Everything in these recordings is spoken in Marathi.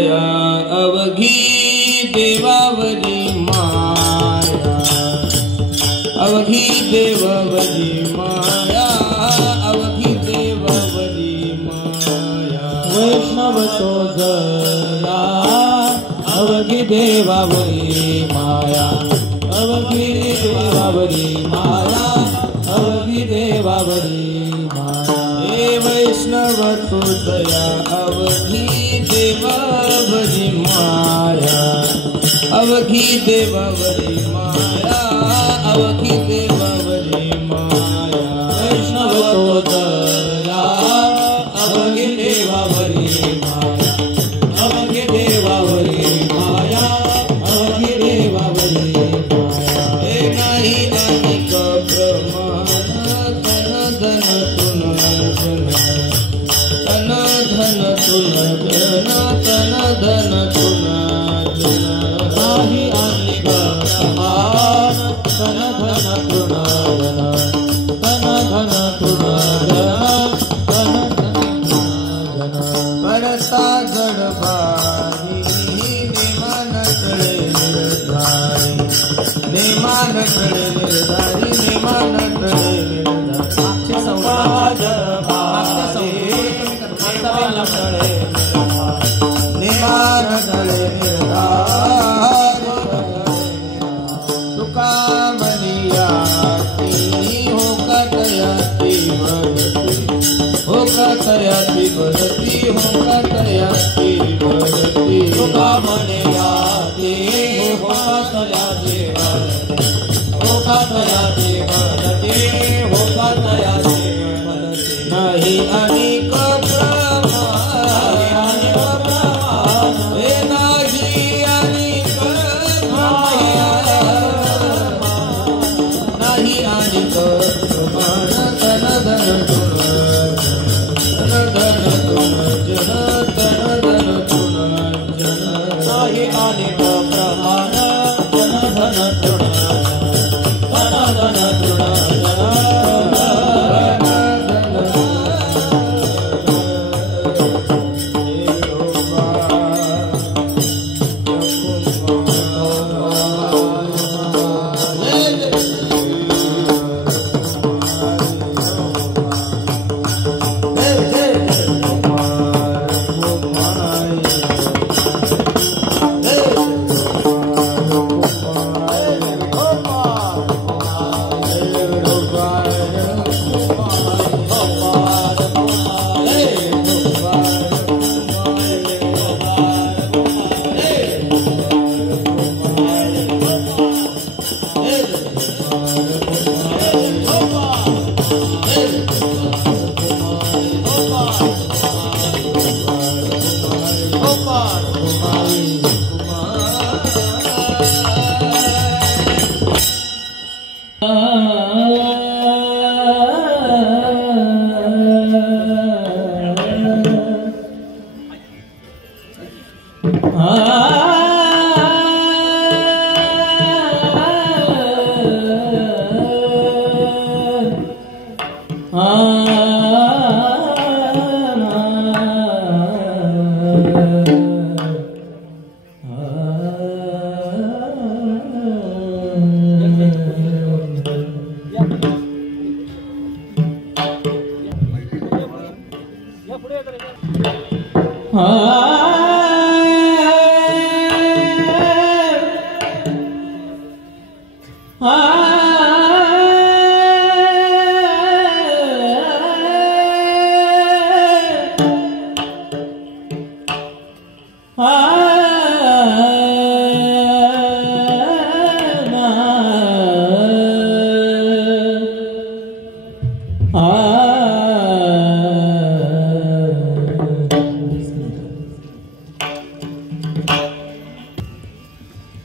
अवघी देवावरी माया, अवघी देवावरी माया, अवघी देवावरी माया। वैष्णव तो जया अवघी देवावरी माया, अवघी देवावरी माया, अवघी देवावरी माया। हे वैष्णव तो दया अवघी देवावरी माया, अवघी देवावरी माया, अवघी देवावरी माया। वैष्णव तो दया अवघी देवावरी माया, अवघी देवावरी माया, अवघी देवावरी माया। हे नाही अनेक प्रमाण धन धन तुन जन, धन धन तुन जन, धन धन तुन जन। नाही अनेक प्रमाण धन धन तुन जन, धन धन तुन जन, धन धन तुन जन। पडता जड भारी नेमान तळे निर्धारी, नेमान तळे निर्धारी, नेमान तळे निर्धारी। समाज नेमान तळे निर्धारी, तुका मनियाती होका तयाती भगती, होका तयाती भगती, होका तयाती भगती। तुका म्हणे याते होका तयाते भगते, होका तयाते भगते, होका तयाते भगते। नाही अनेक प्रमाण, हे नाही अनेक प्रमाण, नाही अनेक प्रमाण। धन धन तुन जन, धन धन तुन जन, धन धन तुन जन। नाही अनेक प्रमाण धन धन तृण, धन धन तृण जन।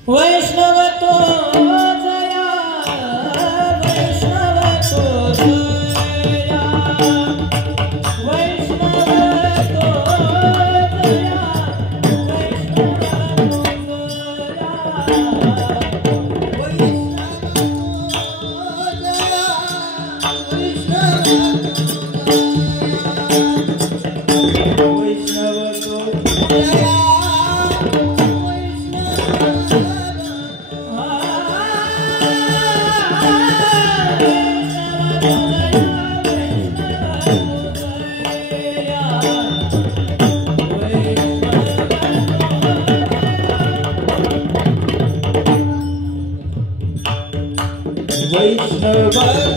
वैष्णव तो जया, वैष्णव तो जया, वैष्णव तो जया, वैष्णव तो जया, वैष्णव तो जया। Hare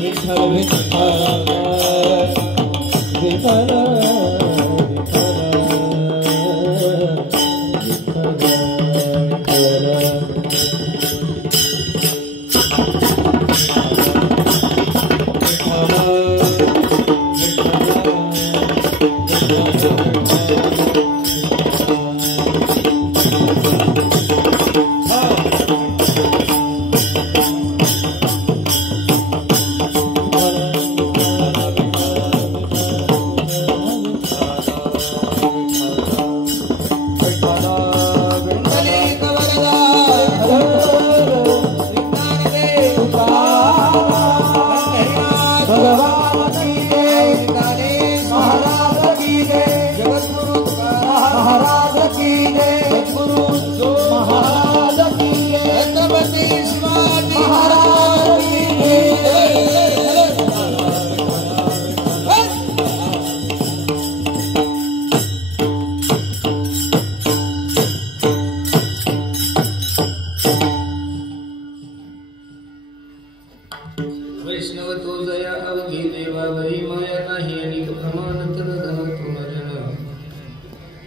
विठ्ठल विठ्ठल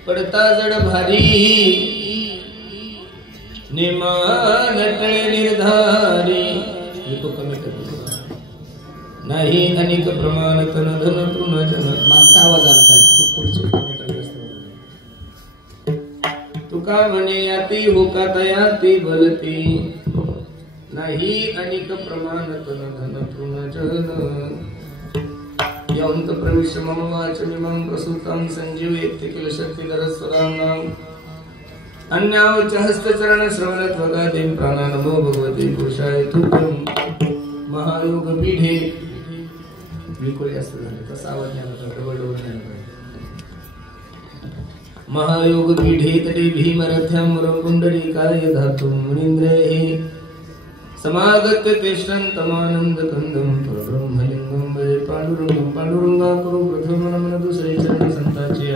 पडता जड भारी निमान तळे निर्धारी विको कमी करतो नाही अनेक प्रमाण तन धन तृण जन मागचा आवाज आला पाहिजे पुढचे तुका म्हणे याती होका तयाती बलती नाही अनेक प्रमाण तन धन तृण जन यंत प्रविश मम वाचमिमं प्रसूतं संजीवयेत्य किल शक्तिधरस्वदाम्नां अन्यावच हस्तचरण श्रवणत्वगादिं प्राणानमो भगवते पुरुषाय तुभ्यं महायोग पीठे बिलकुल जास्त झालं कसा आवाज नाही आला डबल नाही महायोग पीठे तटे भीमरथ्यां मुरकुंडलीकाय धातुं मुनीन्द्रैः समागत्य तिष्ठन्तमानन्द कंदं परब्रह्मलिंगं वै पांडुरंगं पांडुरंगा करू प्रथम नमन दुसरे चरण संताचे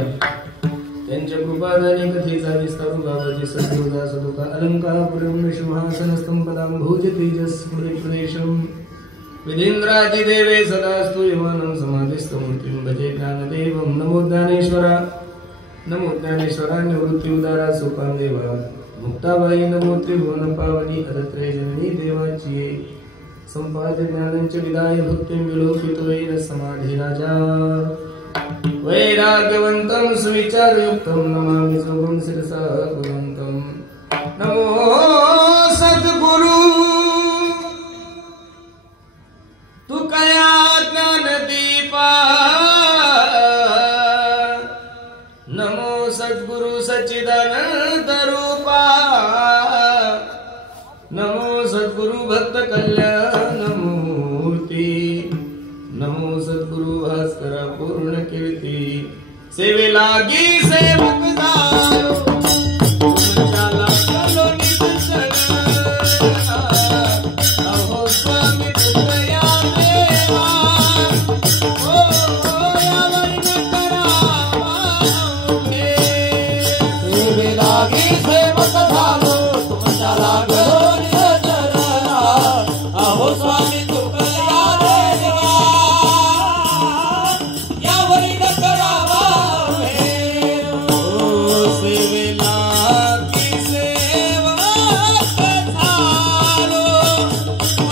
त्यांच्या कृपादाने कथेचा विस्तार बाबाजी सद्गुरुदास दुका अलंकार पुरम विश्वहासनस्थं पदां भोज तेजस प्रदेशं विधेन्द्रादिदेवे सदास्तु यमानं समाधिस्थमूर्तिं भजे ज्ञानदेवं नमो ज्ञानेश्वरा निवृत्ति उदारा सोपान देवा मुक्ताबाई नमो त्रिभुवन पावनी अदत्रे जननी देवाची संपाद्य ज्ञानंच विदाय भक्तिं विलोकितोयेन समाधी राजा वैराग्यवन्तं सुविचारयुक्तं नमामि सोमं शिरसा भगवन्तं नमो सद्गुरु तुकया ज्ञानदीपा नमो सद्गुरु सच्चिदानंद रूपा नमो सद्गुरु भक्त कल्याण मूर्ती नमो सद्गुरु भास्कर पूर्ण कीर्ती सेवे लागी सेवक दारो तुमच्याला कलो निदर्शन अहो स्वामी तुकया देवा ओ यावर न करावा सेवे लागी सेवक झालो तुमच्याला कलो निदर्शन अहो स्वामी तुकया देवा यावर न करावा सेवेला की सेवक झालो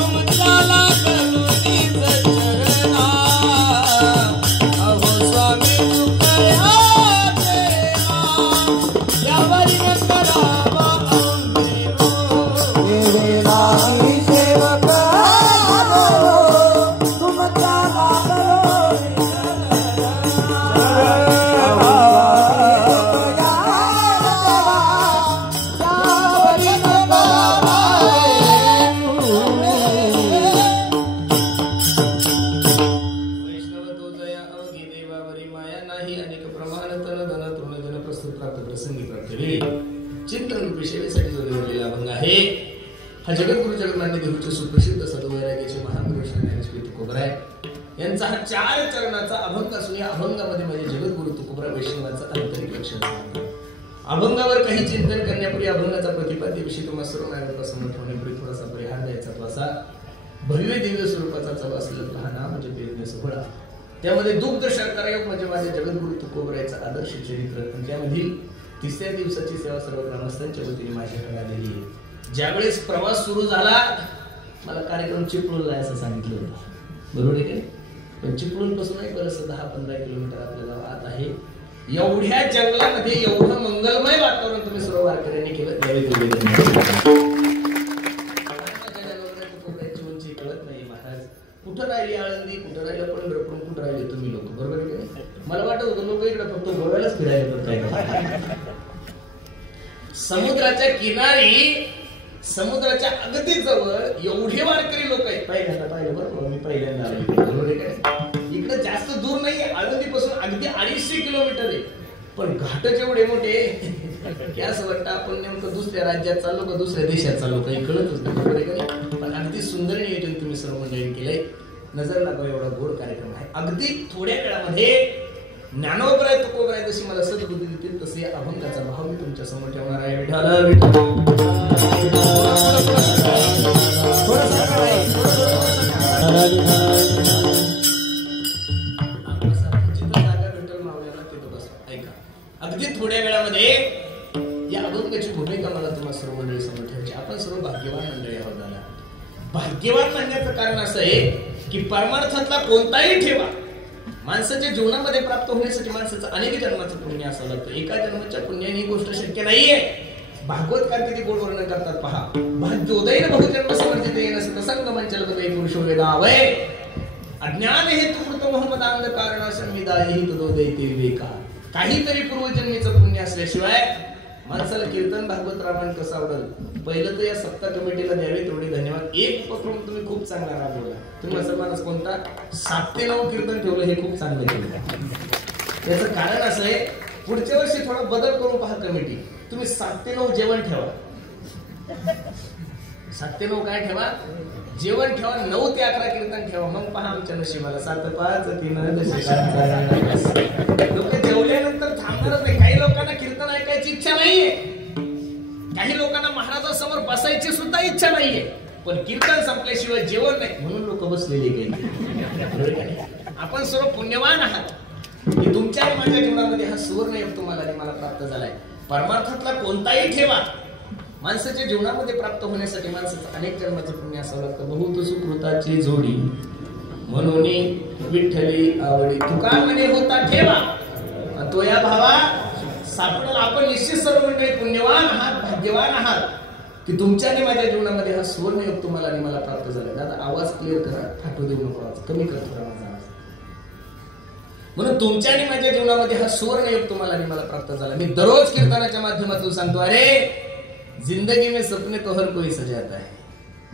तुमच्याला करुणी चरणा अहो स्वामी तुकया देवा यावर न करावा सेवेला की सेवक झालो तुमच्याला चिंतन रूपी सेवेसाठी जोडलेला अभंग आहे. हा जगद्गुरु जगन्नाथ देवचे सुप्रसिद्ध सद्वैराग्याचे महापुरुष ज्ञानेश्वरी तुकोबराय यांचा हा 4 चरणाचा अभंग असून या अभंगामध्ये म्हणजे जगद्गुरु तुकोबरा वैष्णवाचा आंतरिक लक्षण आहे. अभंगावर काही चिंतन करण्यापूर्वी अभंगाचा प्रतिपाद्य विषय तुम्हाला सर्व नागरिकांसमोर ठेवण्यापूर्वी थोडासा परिहार द्यायचा तो असा भव्य दिव्य स्वरूपाचा चव असलेला हा नाम म्हणजे यज्ञ सोहळा. त्यामध्ये दुग्ध शर्करा योग म्हणजे माझे जगद्गुरु तुकोबरायचं आदर्श चरित्र. आणि त्यामधील तिसऱ्या दिवसाची सेवा सर्व ग्रामस्थांच्या वतीने माझ्याकडे आलेली आहे. ज्यावेळेस प्रवास सुरू झाला मला कार्यक्रम चिपळूणला असं सांगितलं होतं, बरोबर आहे का? पण चिपळूण पासून एक बरंच 10-15 किलोमीटर आपल्याला आत आहे. एवढ्या जंगलामध्ये एवढं मंगलमय वातावरण तुम्ही सर्व वारकऱ्यांनी केलं. उंची कळत नाही महाराज. कुठं राहिली आळंदी, कुठं राहिलं पंढरपूर, कुठं राहिले तुम्ही लोक, बरोबर आहे का? मला वाटत होतं लोक इकडे फक्त गोव्यालाच फिरायला पण काय. समुद्राच्या किनारी, समुद्राच्या अगदी जवळ एवढे वारकरी लोक आहेत. पहिल्यांदा पाहिलं बरोबर, मी पहिल्यांदा आलो, बरोबर आहे काय? इकडे जास्त दूर नाहीये, आळंदी पासून अगदी 250 किलोमीटर आहे. पण घाट जेवढे मोठे की असं वाटतं आपण नेमकं दुसऱ्या राज्यात चाललो का दुसऱ्या देशात चाललो काही कळतच नाही, बरोबर आहे का? पण अगदी सुंदर नियोजन तुम्ही सर्व मंडळी केलंय. नजर लागावं एवढा गोड कार्यक्रम आहे. अगदी थोड्या वेळामध्ये ज्ञानोबराय तुकोबराय जशी मला सद्बुद्धी देतील तसे या अभंगाचा भाव मी तुमच्या समोर ठेवणार आहे. अगदी थोड्या वेळामध्ये या अभंगाची भूमिका मला तुम्हाला सर्व मंडळी समोर ठेवायची. आपण सर्व भाग्यवान मंडळी आहोत. दादा भाग्यवान म्हणण्याचं कारण असं आहे की परमार्थातला कोणताही ठेवा माणसाच्या जीवनामध्ये प्राप्त होण्यासाठी माणसाचं अनेक जन्माचं पुण्य असावं लागतं. एका जन्माच्या पुण्याने ही गोष्ट शक्य नाहीये. भागवतकार किती गोड वर्णन करतात पहा. भाग्योदयन बहुजन्म समर्थित येणं सतसंग मंचल बदय पुरुषो वेदावय अज्ञान हेतु कृत मोहम्मद अंधकारण संविदा ही तो दैते विवेका. काहीतरी पूर्वजन्मीचं पुण्य असल्याशिवाय माणसाला कीर्तन भागवत रामायण कसं आवडेल. पहिलं तर या सप्ता कमिटीला द्यावे तेवढे धन्यवाद. एक उपक्रम तुम्ही खूप चांगला राबवला. तुम्ही मुसलमानच कोणता 7 ते 9 कीर्तन ठेवलं हे खूप चांगलं केलं. त्याचं कारण असं आहे पुढच्या वर्षी थोडा बदल करून पहा कमिटी. तुम्ही 7 ते 9 जेवण ठेवा. 7 ते 9 काय ठेवा? जेवण ठेवा. 9 ते 11 कीर्तन ठेवा. मग पहा आमच्या नशिबाला 7 5 3 लोक जेवल्यानंतर थांबणारच नाही. काही लोकांना कीर्तन ऐकायची इच्छा नाहीये. काही लोकांना महाराजांसमोर बसायची सुद्धा इच्छा नाहीये. पण कीर्तन संपल्याशिवाय जेवण नाही म्हणून लोक बसलेले काही. आपण सर्व पुण्यवान आहात की तुमच्या आणि माझ्या जीवनामध्ये हा सुवर्ण योग तुम्हाला आणि मला प्राप्त झालाय. परमार्थातला कोणताही ठेवा माणसाच्या जीवनामध्ये प्राप्त होण्यासाठी माणसाचं अनेक जन्माचं पुण्य असावं लागतं. बहुत सुकृताची जोडी म्हणून विठ्ठली आवडी तुका म्हणे होता ठेवा तो या भावा सापडला. आपण निश्चित सर्व मंडळी पुण्यवान आहात, भाग्यवान आहात की तुमच्या आणि माझ्या जीवनामध्ये हा सुवर्ण योग तुम्हाला आणि मला प्राप्त झाला. दादा आवाज क्लिअर करा, फाटू देऊ नको, कमी करतो माझा आवाज. म्हणून तुमच्या आणि माझ्या जीवनामध्ये हा सुवर्ण योग तुम्हाला आणि मला प्राप्त झाला. मी दररोज कीर्तनाच्या माध्यमातून सांगतो अरे जिंदगी में सपने तो हर कोई सजाता है.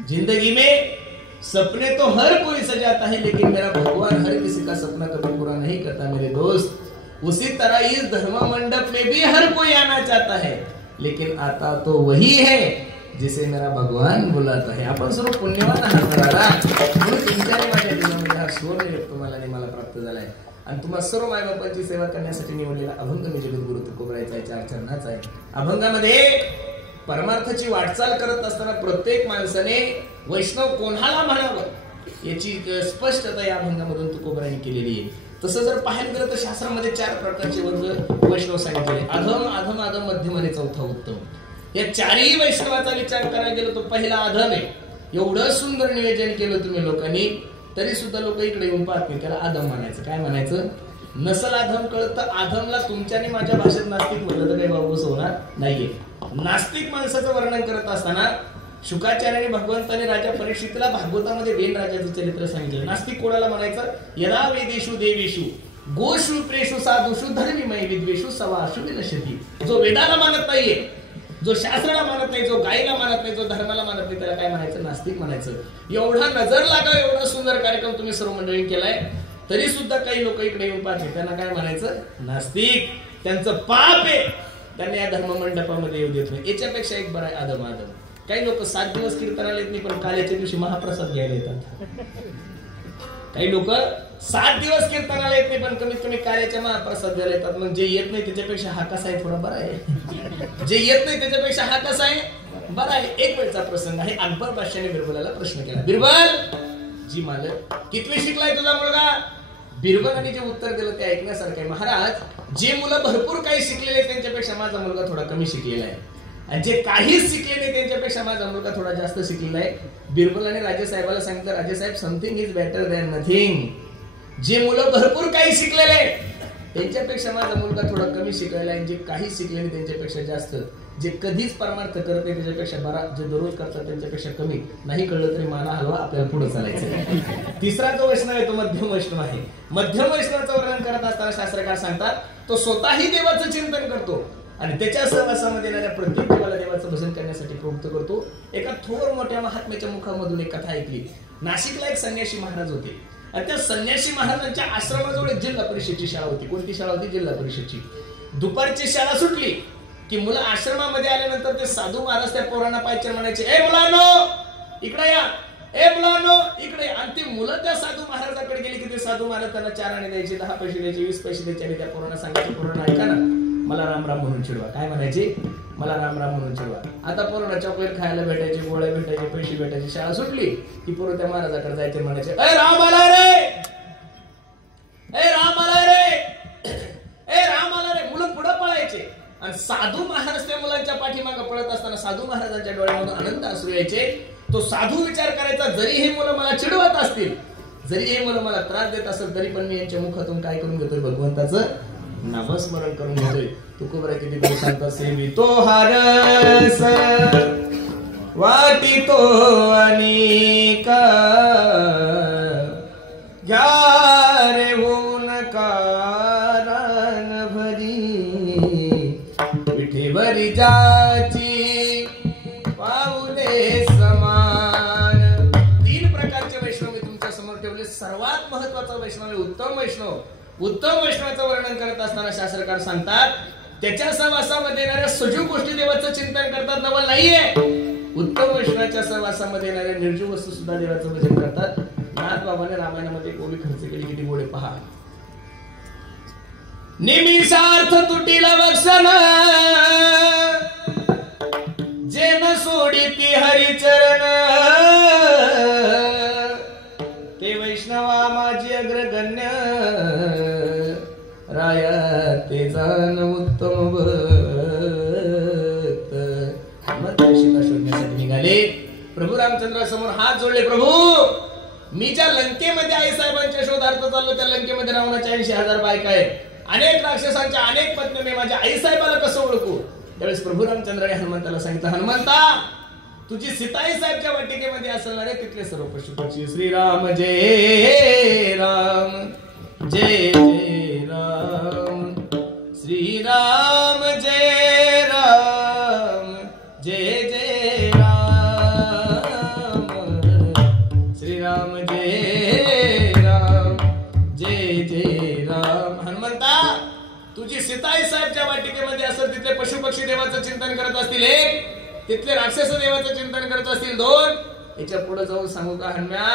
जिंदगी में सपने तो हर कोई सजाता है लेकिन मेरा भगवान हर किसी का सपना कभी पूरा नहीं करता मेरे दोस्त. उसी तरह इस धर्म मंडप में भी हर कोई आना चाहता है लेकिन आता तो वही है जिसे मेरा भगवान बुलाता है. आपण सर्व पुण्यवान आहात दादा. म्हणून तुमच्या आणि माझ्या जीवनामध्ये हा सुवर्ण योग तुम्हाला आणि मला प्राप्त झालाय. आणि तुम्हाला सर्व मायबापांची सेवा करण्यासाठी निवडलेला अभंग मी जगद्गुरु तुकोबरायचा 4 चरणाचा आहे. अभंगामध्ये परमार्थाची वाटचाल करत असताना प्रत्येक माणसाने वैष्णव कोणाला म्हणावं याची स्पष्टता या अभंगामधून तुकोबरायांनी केलेली आहे. तसं जर पाहायला गेलं तर शास्त्रामध्ये 4 प्रकारचे वर्ग वैष्णव सांगितले. अधम अधम अधम मध्यम आणि चौथा उत्तम. या 4ही वैष्णवाचा विचार करायला गेलो तो पहिला अधम आहे. एवढं सुंदर नियोजन केलं तुम्ही लोकांनी तरी सुद्धा लोक इकडे येऊन पाहत नाही. त्याला अधम म्हणायचं. काय म्हणायचं? नसल अधम कळत तर अधमला तुमच्या आणि माझ्या भाषेत नास्तिक म्हटलं तर काही बाबूस होणार नाहीये. नास्तिक माणसाचं वर्णन करत असताना शुकाचार्याने भगवंताने राजा परीक्षितला भागवतामध्ये वेन राजाचं चरित्र सांगितलं. नास्तिक कोणाला म्हणायचं? यदा वेदेषु देवेषु गोषु प्रेषु साधुषु धर्मीमय विद्वेषु सवाषु विनश्यति. जो वेदाला मानत नाहीये, जो शास्त्राला मानत नाही, जो गायीला मानत नाही, जो धर्माला मानत नाही त्याला काय म्हणायचं? नास्तिक म्हणायचं. एवढा नजर लागाव एवढा सुंदर कार्यक्रम तुम्ही सर्व मंडळी केलाय तरी सुद्धा काही लोक इकडे येऊन पाहते त्यांना काय म्हणायचं? नास्तिक. त्यांचं पाप आहे. त्यांना या धर्म मंडपामध्ये येऊ देत नाही. याच्यापेक्षा एक बरं आहे अधम अधम. काही लोक 7 दिवस कीर्तनाला येत नाही पण काल्याच्या दिवशी महाप्रसाद घ्यायला येतात. काही लोक 7 दिवस कीर्तनाला येत नाही पण कमीत कमी काल्याच्या महाप्रसाद घ्यायला येतात. मग जे येत नाही त्याच्यापेक्षा हा कसा आहे? थोडा बरा आहे. जे येत नाही त्याच्यापेक्षा हा कसा आहे? बरा आहे. एक वेळचा प्रसंग आहे. अकबर बादशाहने बिरबलाला प्रश्न केला. बिरबल जी मालक. कितवी शिकलाय तुझा मुलगा? बिरबलाने जे उत्तर दिलं ते ऐकण्यासारखं आहे. महाराज, जे मुलं भरपूर काही शिकलेले त्यांच्यापेक्षा माझा मुलगा थोडा कमी शिकलेला आहे, आणि जे काहीच शिकले नाही त्यांच्यापेक्षा माझा मुलगा थोडा जास्त शिकलेला आहे. बिरबलाने राजेसाहेबाला सांगितलं, राजेसाहेब, something is better than nothing. जे मुलं भरपूर काही शिकलेले त्यांच्यापेक्षा माझा मुलगा थोडा कमी शिकलेला आहे, जे काही शिकले नाही त्यांच्यापेक्षा जास्त, जे कधीच परमार्थ करत नाही त्याच्यापेक्षा बरा, जे दररोज करतात त्यांच्यापेक्षा कमी. नाही कळलं तरी माना हलवा, आपल्याला पुढे चालायचं. तिसरा जो वैष्णव आहे तो मध्यम वैष्णव आहे. मध्यम वैष्णवाचं वर्णन करत असताना शास्त्रकार सांगतात, तो स्वतःही देवाचं चिंतन करतो आणि त्याच्या सहवासामध्ये येणाऱ्या प्रत्येक देवाला देवाचं भजन करण्यासाठी प्रवृत्त करतो. एका थोर मोठ्या महात्म्याच्या मुखामधून एक कथा ऐकली. नाशिकला एक संन्यासी महाराज होते आणि त्या संन्यासी महाराजांच्या आश्रमाजवळ एक जिल्हा परिषदची शाळा होती. कोणती शाळा होती? जिल्हा परिषदची. दुपारची शाळा सुटली की मुलं आश्रमामध्ये आल्यानंतर ते साधू महाराज त्या पोरांना पायचन म्हणायचे, ए मुलांनो इकडे या, ए मुलांनो इकडे. आणि ती मुलं त्या साधू महाराजाकडे गेली की ते साधू महाराज त्यांना 4 आणे द्यायचे, 10 पैसे द्यायचे, 20 पैसे द्यायचे आणि त्या पोरांना सांगायचे, पोरांना ऐका ना, मला राम राम म्हणून चिडवा. काय म्हणायचे? मला राम राम म्हणून चिडवा. आता पोरांना चॉकलेट खायला भेटायचे, गोळ्या भेटायचे, पैसे भेटायचे. शाळा सुटली की पोरं त्या महाराजाकडे जायचे, म्हणायचे, ए राम आला रे, ए राम आला रे, ए राम आला रे. मुलं पुढे पळायचे आणि साधू महाराज त्या मुलांच्या पाठीमागे पळत असताना साधू महाराजांच्या डोळ्यामधून आनंद अश्रू यायचे. तो साधू विचार करायचा, जरी हे मुलं मला चिडवत असतील, जरी हे मुलं मला त्रास देत असेल, तरी पण मी यांच्या मुखातून काय करून घेतोय? भगवंताचं नामस्मरण करून घेतोय. तुकोबरा किती दिवस सांगतात, सेवी तो हारस वाटी तो अनिका घ्या रे होऊन कारण भरी विठेवरी जाची पाऊले समान. 3 प्रकारचे वैष्णव मी तुमच्या समोर ठेवले. सर्वात महत्वाचा वैष्णव आहे उत्तम वैष्णव. उत्तम वैष्णवाचं वर्णन करत असताना शास्त्रकार सांगतात, त्याच्या सहवासामध्ये येणाऱ्या सजीव गोष्टी देवाचं चिंतन करतात, नवल नाहीये. उत्तम वैष्णवाच्या सहवासामध्ये येणाऱ्या निर्जीव वस्तू सुद्धा देवाचं भजन करतात. नाथ बाबाने रामायणामध्ये कोणी खर्च केली किती गोडे पहा. निमिषार्थ तुटीला वक्षण जे न सोडी ती हरिचरण, ते वैष्णवा माझी अग्रगण्य राया ते जाण उत्तम भक्त. सीता शोधण्यासाठी निघाले. प्रभू रामचंद्रासमोर हात जोडले, प्रभू मी ज्या लंकेमध्ये आई साहेबांच्या शोधार्थ चाललो त्या लंकेमध्ये रावणाच्या 80,000 बायका आहेत, अनेक राक्षसांच्या अनेक पत्नी, मी माझ्या आई साहेबाला कसं ओळखू? त्यावेळेस प्रभू रामचंद्राने हनुमंताला सांगितलं, हनुमंता तुझी सीताई साहेबच्या वाटिकेमध्ये असणारे तिथले सर्व पशु पक्षी श्रीराम जय राम जय जय राम, श्रीराम जय राम जय जय राम, श्रीराम जय राम जय जय राम. हनुमंता तुझी सीताई साहेबच्या वाटिकेमध्ये असं तिथले पशु पक्षी देवाचं चिंतन करत असतील 1, तिथले राक्षस देवाचं चिंतन करत असतील 2. याच्या पुढे जाऊन सांगू का हनुम्या,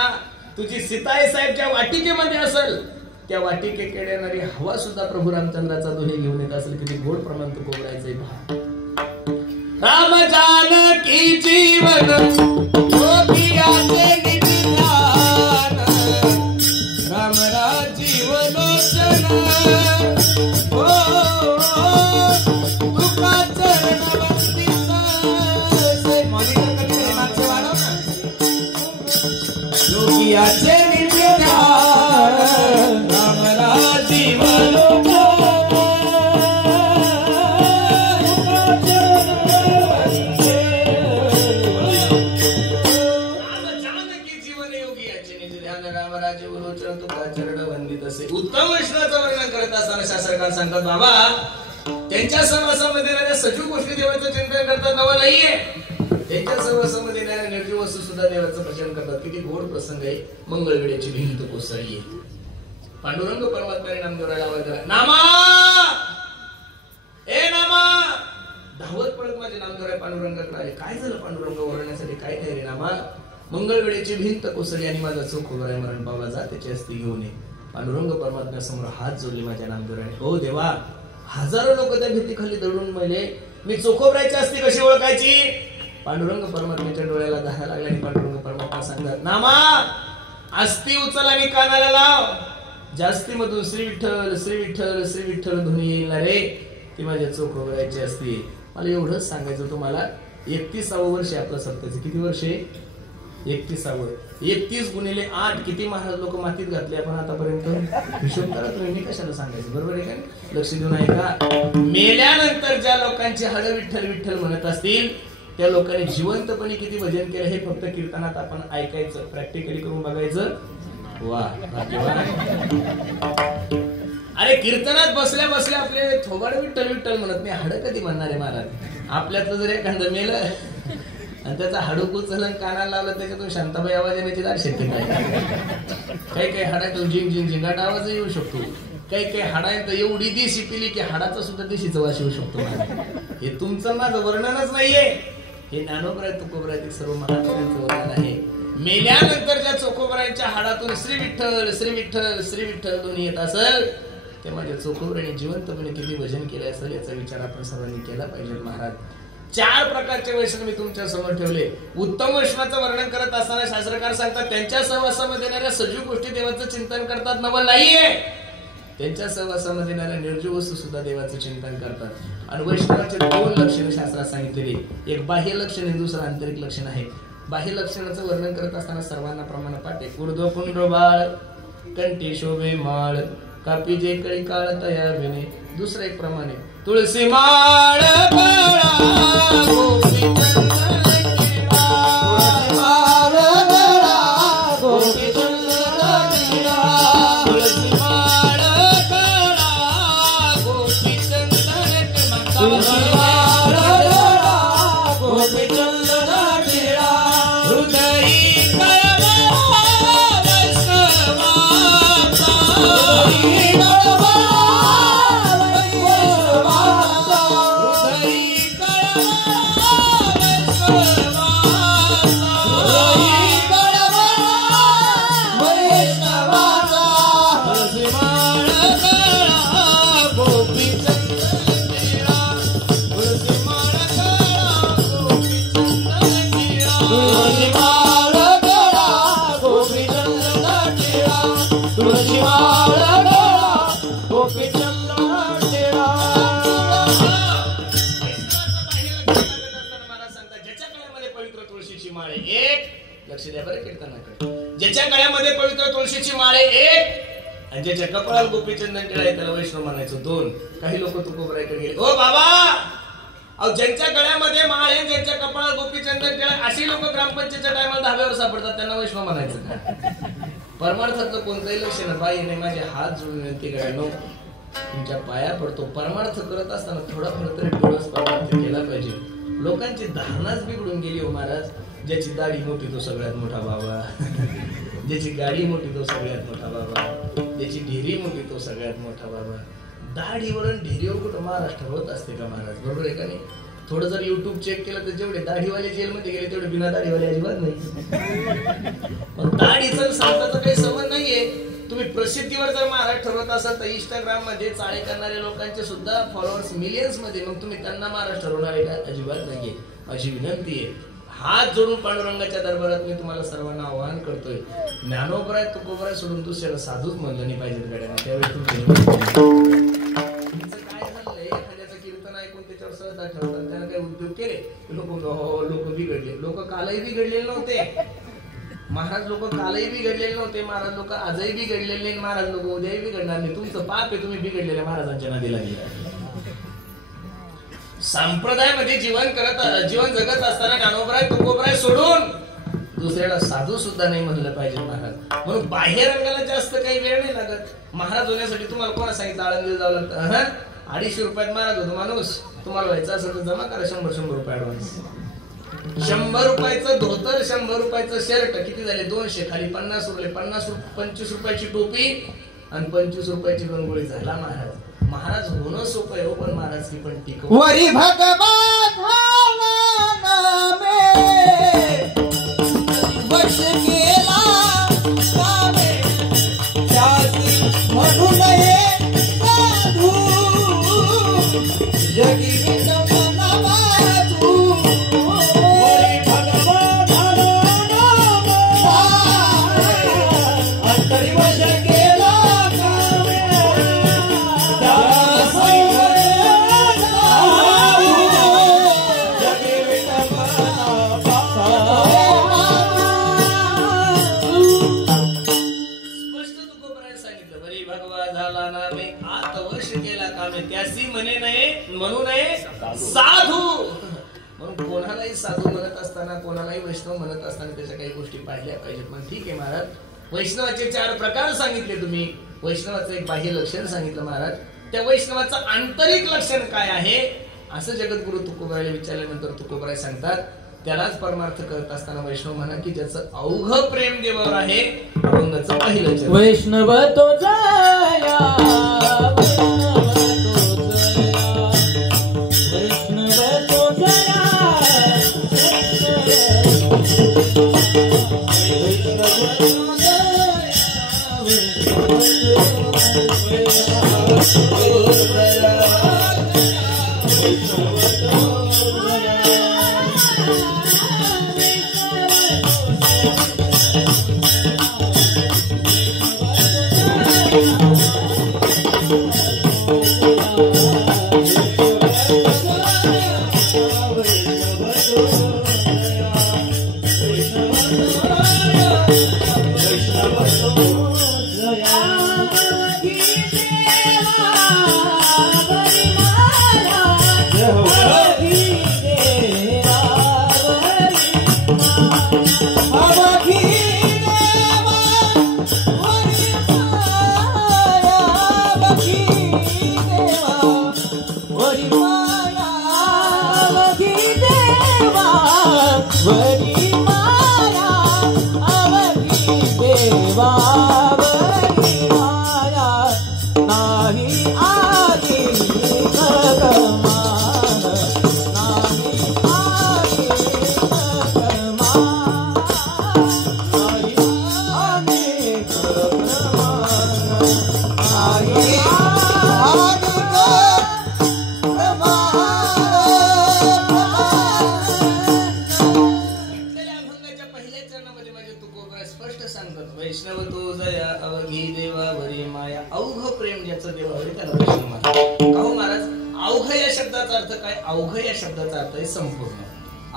तुझी सीताई साहेबच्या वाटिकेमध्ये असेल त्या वाटिकेकडे येणारी हवा सुद्धा प्रभू रामचंद्राचा दोहे घेऊन येत असेल. किती गोड प्रमाण तू कोबरायचंय पहा. राम जानकी जीवन गोपियाचे निधान, राम राजीव लोचन तुका चरण वंदिता. मॉनिटर कधी मागचे वाढव ना. गोपियाचे निधान राम राजीव लोचन उत्तम वैष्णवाचं वर्णन करत असताना शास्त्रकार सांगतात, बाबा त्यांच्या सहवासामध्ये येणाऱ्या सजीव गोष्टी देवाचं चिंतन करतात नवं नाहीये. त्यांच्या सहवासामध्ये येणाऱ्या निर्जीव वस्तू सुद्धा देवाचं भजन करतात. किती गोड प्रसंग आहे. मंगळवेळेची भिंत कोसळली. पांडुरंग परमात्म्याने नामदेवराला आवाज दिला, नामा ए नामा. धावत पडत माझे नामदेवराय पांडुरंगाकडे आले. काय झालं पांडुरंग ओरडण्यासाठी? काय नाही रे नामा, मंगळवेळेची भिंत कोसळली आणि माझा चोख उभा आहे, मरण पावला, जा त्याची अस्ती घेऊन ये. पांडुरंग परमात्म्यासमोर हात जोडले माझ्या नामदेवराने. हो देवा, हजारो लोक त्या भिंतीखाली दडून मेले, मी चोखोबरायची अस्ती कशी ओळखायची? पांडुरंग परमात्म्याच्या डोळ्याला दहा लागल्या आणि पांडुरंग परमात्मा सांगतात, नामा आस्ती उचल आणि कानाला लाव. जास्ती मधून श्री विठ्ठल श्री विठ्ठल श्री विठ्ठल ध्वनी येईल रे, ती माझ्या चोखोबरायची असते. मला एवढंच सांगायचं तुम्हाला. 31वे वर्ष आपलं सत्याचं. किती वर्ष आहे? 31वे. 31 गुणिले 8 किती महाराज लोक मातीत घातले आपण आतापर्यंत? हिशोब करा तुम्ही. मी कशाला सांगायचं? बरोबर आहे का? लक्ष देऊन ऐका. मेल्यानंतर ज्या लोकांची हाडं विठ्ठल विठ्ठल म्हणत असतील त्या लोकांनी जिवंतपणे किती भजन केलं हे फक्त कीर्तनात आपण ऐकायचं, प्रॅक्टिकली करून बघायचं. वा. अरे कीर्तनात बसल्या बसल्या आपले थोबाड विठ्ठल विठ्ठल म्हणत नाही, हाडं कधी म्हणणार आहे महाराज? आपल्यातलं जर एखादं मेलं आणि त्याचा हाडूक उचलून कानाला लावलं त्याच्यातून शांताबाई आवाज येण्याची दाट शक्यता आहे. काही हाडातून झिंग झिंग झिंगाट आवाज येऊ शकतो. काही हाडांत एवढी देशी पिली की हाडाचा सुद्धा देशीचा वास येऊ शकतो. हे तुमचं माझं वर्णनच नाहीये, हे ज्ञानोबराय तुकोबराय सर्व महात्म्यांचं वर्णन आहे. मेल्यानंतर ज्या चोखोबरायांच्या हाडातून श्री विठ्ठल श्री विठ्ठल श्री विठ्ठल दोन्ही येत असेल ते माझ्या चोखोबराने जिवंतपणे किती भजन केले असेल याचा विचार आपण सर्वांनी केला पाहिजे. महाराज 4 प्रकारचे वैष्णव मी तुमच्या समोर ठेवले. उत्तम वैष्णवाचं वर्णन करत असताना शास्त्रकार सांगतात त्यांच्या सहवासामध्ये येणाऱ्या सजीव गोष्टी देवाचं चिंतन करतात. नवल नाहीये. त्यांच्या सहवासामध्ये येणाऱ्या निर्जीव वस्तू सुद्धा देवाचं चिंतन करतात. आणि वैष्णवाचे 2 लक्षणे शास्त्रात सांगितलेली. एक बाह्य लक्षण आणि दुसरं आंतरिक लक्षण आहे. बाह्य लक्षणाचं वर्णन करत असताना सर्वांना प्रमाण पाठ आहे. ऊर्ध्व पुंड्र बाळ कंठी शोभे माळ कापी जे कळी काळ तया विने. दुसरं एक प्रमाणे तुळसी माळ ज्याच्या गळ्यामध्ये पवित्र तुळशीची माळ आहे 1 आणि ज्याच्या कपाळात गोपीचंदन टिळा आहे त्याला वैष्णव म्हणायचं 2. काही लोक तुकोबरायकडे गेले. ओ बाबा, अहो ज्यांच्या गळ्यामध्ये माळ आहे ज्यांच्या कपाळात गोपीचंदन टिळा अशी लोक ग्रामपंचायतच्या टायमाला धाब्यावर सापडतात, त्यांना वैष्णव म्हणायचं का? परमार्थातलं कोणतंही लक्षण बाई नाही. माझे हात जोडून विनंती करायला तुमच्या पाया पडतो. परमार्थ करत असताना थोडाफार तरी डोळस परमार्थ केला पाहिजे. लोकांची धारणाच बिघडून गेली हो महाराज. ज्याची दाढी मोठी तो सगळ्यात मोठा बाबा, ज्याची गाडी मोठी तो सगळ्यात मोठा बाबा, ज्याची ढेरी मोठी तो सगळ्यात मोठा बाबा. दाढीवरून ढेरीवर कुठं महाराष्ट्र होत असते का महाराज? बरोबर आहे का नाही? थोडं जर युट्यूब चेक केलं तर जेवढे दाढीवाले जेलमध्ये गेले तेवढे बिना दाढीवाले अजिबात नाही. पण दाढीचा सांगताचा काही संबंध नाहीये. तुम्ही प्रसिद्धीवर जर महाराज ठरवत असाल तर इंस्टाग्राम मध्ये चाळे करणाऱ्या लोकांचे सुद्धा फॉलोअर्स मिलियन्स मध्ये, मग तुम्ही त्यांना महाराज ठरवणार आहे का? अजिबात नाहीये. माझी विनंती आहे, हात जोडून पांडुरंगाच्या दरबारात मी तुम्हाला सर्वांना आवाहन करतोय. ज्ञानोबराय तुकोबराय सोडून दुसऱ्याला साधूच म्हणलं नाही पाहिजे गाड्यांना. त्यावेळी तुमचं काय झालंय? एखाद्याचं कीर्तन ऐकून त्याच्यावर सहज ठरवतात. त्यानं काही उद्योग केले लोक बिघडले. लोक कालही बिघडलेले नव्हते महाराज. लोक कालही बिघडलेले नव्हते महाराज. लोक आजही बिघडलेले नाही महाराज. लोक उद्याही बिघडणार नाही. तुमचं पाप आहे, तुम्ही बिघडलेल्या महाराजांच्या नादी लागले. संप्रदायामध्ये जीवन जगत असताना ज्ञानोबराय तुकोबराय सोडून दुसऱ्याला साधू सुद्धा नाही म्हणलं पाहिजे महाराज. म्हणून बाह्य रंगाला जास्त काही वेळ नाही लागत. महाराज होण्यासाठी तुम्हाला कोणा सांगितलं आळंदीला जावं लागतं? 250 रुपयात महाराज होतो माणूस. तुम्हाला व्हायचं असेल तर जमा करा 100 रुपये ऍडव्हान्स. 100 रुपयाचं धोतर, 100 रुपयाचं शर्ट, किती झाले? 200. खाली 50 रुपये. 25 रुपयाची टोपी आणि 25 रुपयाची गंगोळी. झाला महाराज. महाराज होणं सोपं आहे पण महाराज की पण टिकव. वरी भगवान वश केला कामे त्यासी म्हणू नये साधू जगी विषमना बाजू. वरी भगवान नामे त्यासी म्हणू नये साधू. म्हणून कोणालाही साधू म्हणत असताना, कोणालाही वैष्णव म्हणत असताना त्याच्या काही गोष्टी पाहिल्या पाहिजेत. पण ठीक आहे महाराज, वैष्णवाचे 4 प्रकार सांगितले तुम्ही, वैष्णवाचं एक बाह्य लक्षण सांगितलं महाराज, त्या वैष्णवाचं आंतरिक लक्षण काय आहे असं जगद्गुरु तुकोबारायला विचारल्यानंतर तुकोबाराय सांगतात, त्यालाच परमार्थ करत असताना वैष्णव म्हणा की ज्याचं अवघ प्रेम देवावर आहे. अभंगाचं पहिलं वैष्णव तो जया, वैष्णव तो जया,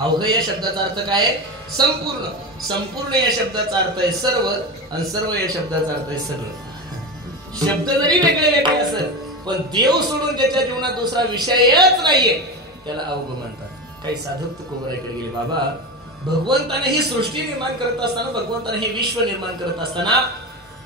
अवघ या शब्दाचा अर्थ काय? संपूर्ण. संपूर्ण या शब्दाचा अर्थ आहे सर्व, आणि सर्व या शब्दाचा अर्थ आहे सगळं. शब्द जरी वेगळे वेगळे असेल पण देव सोडून त्याच्या जीवनात दुसरा विषयच नाहीये त्याला अवघ म्हणतात. काही साधक तुकोबारायकडे गेले, बाबा भगवंताने ही सृष्टी निर्माण करत असताना, भगवंताने हे विश्व निर्माण करत असताना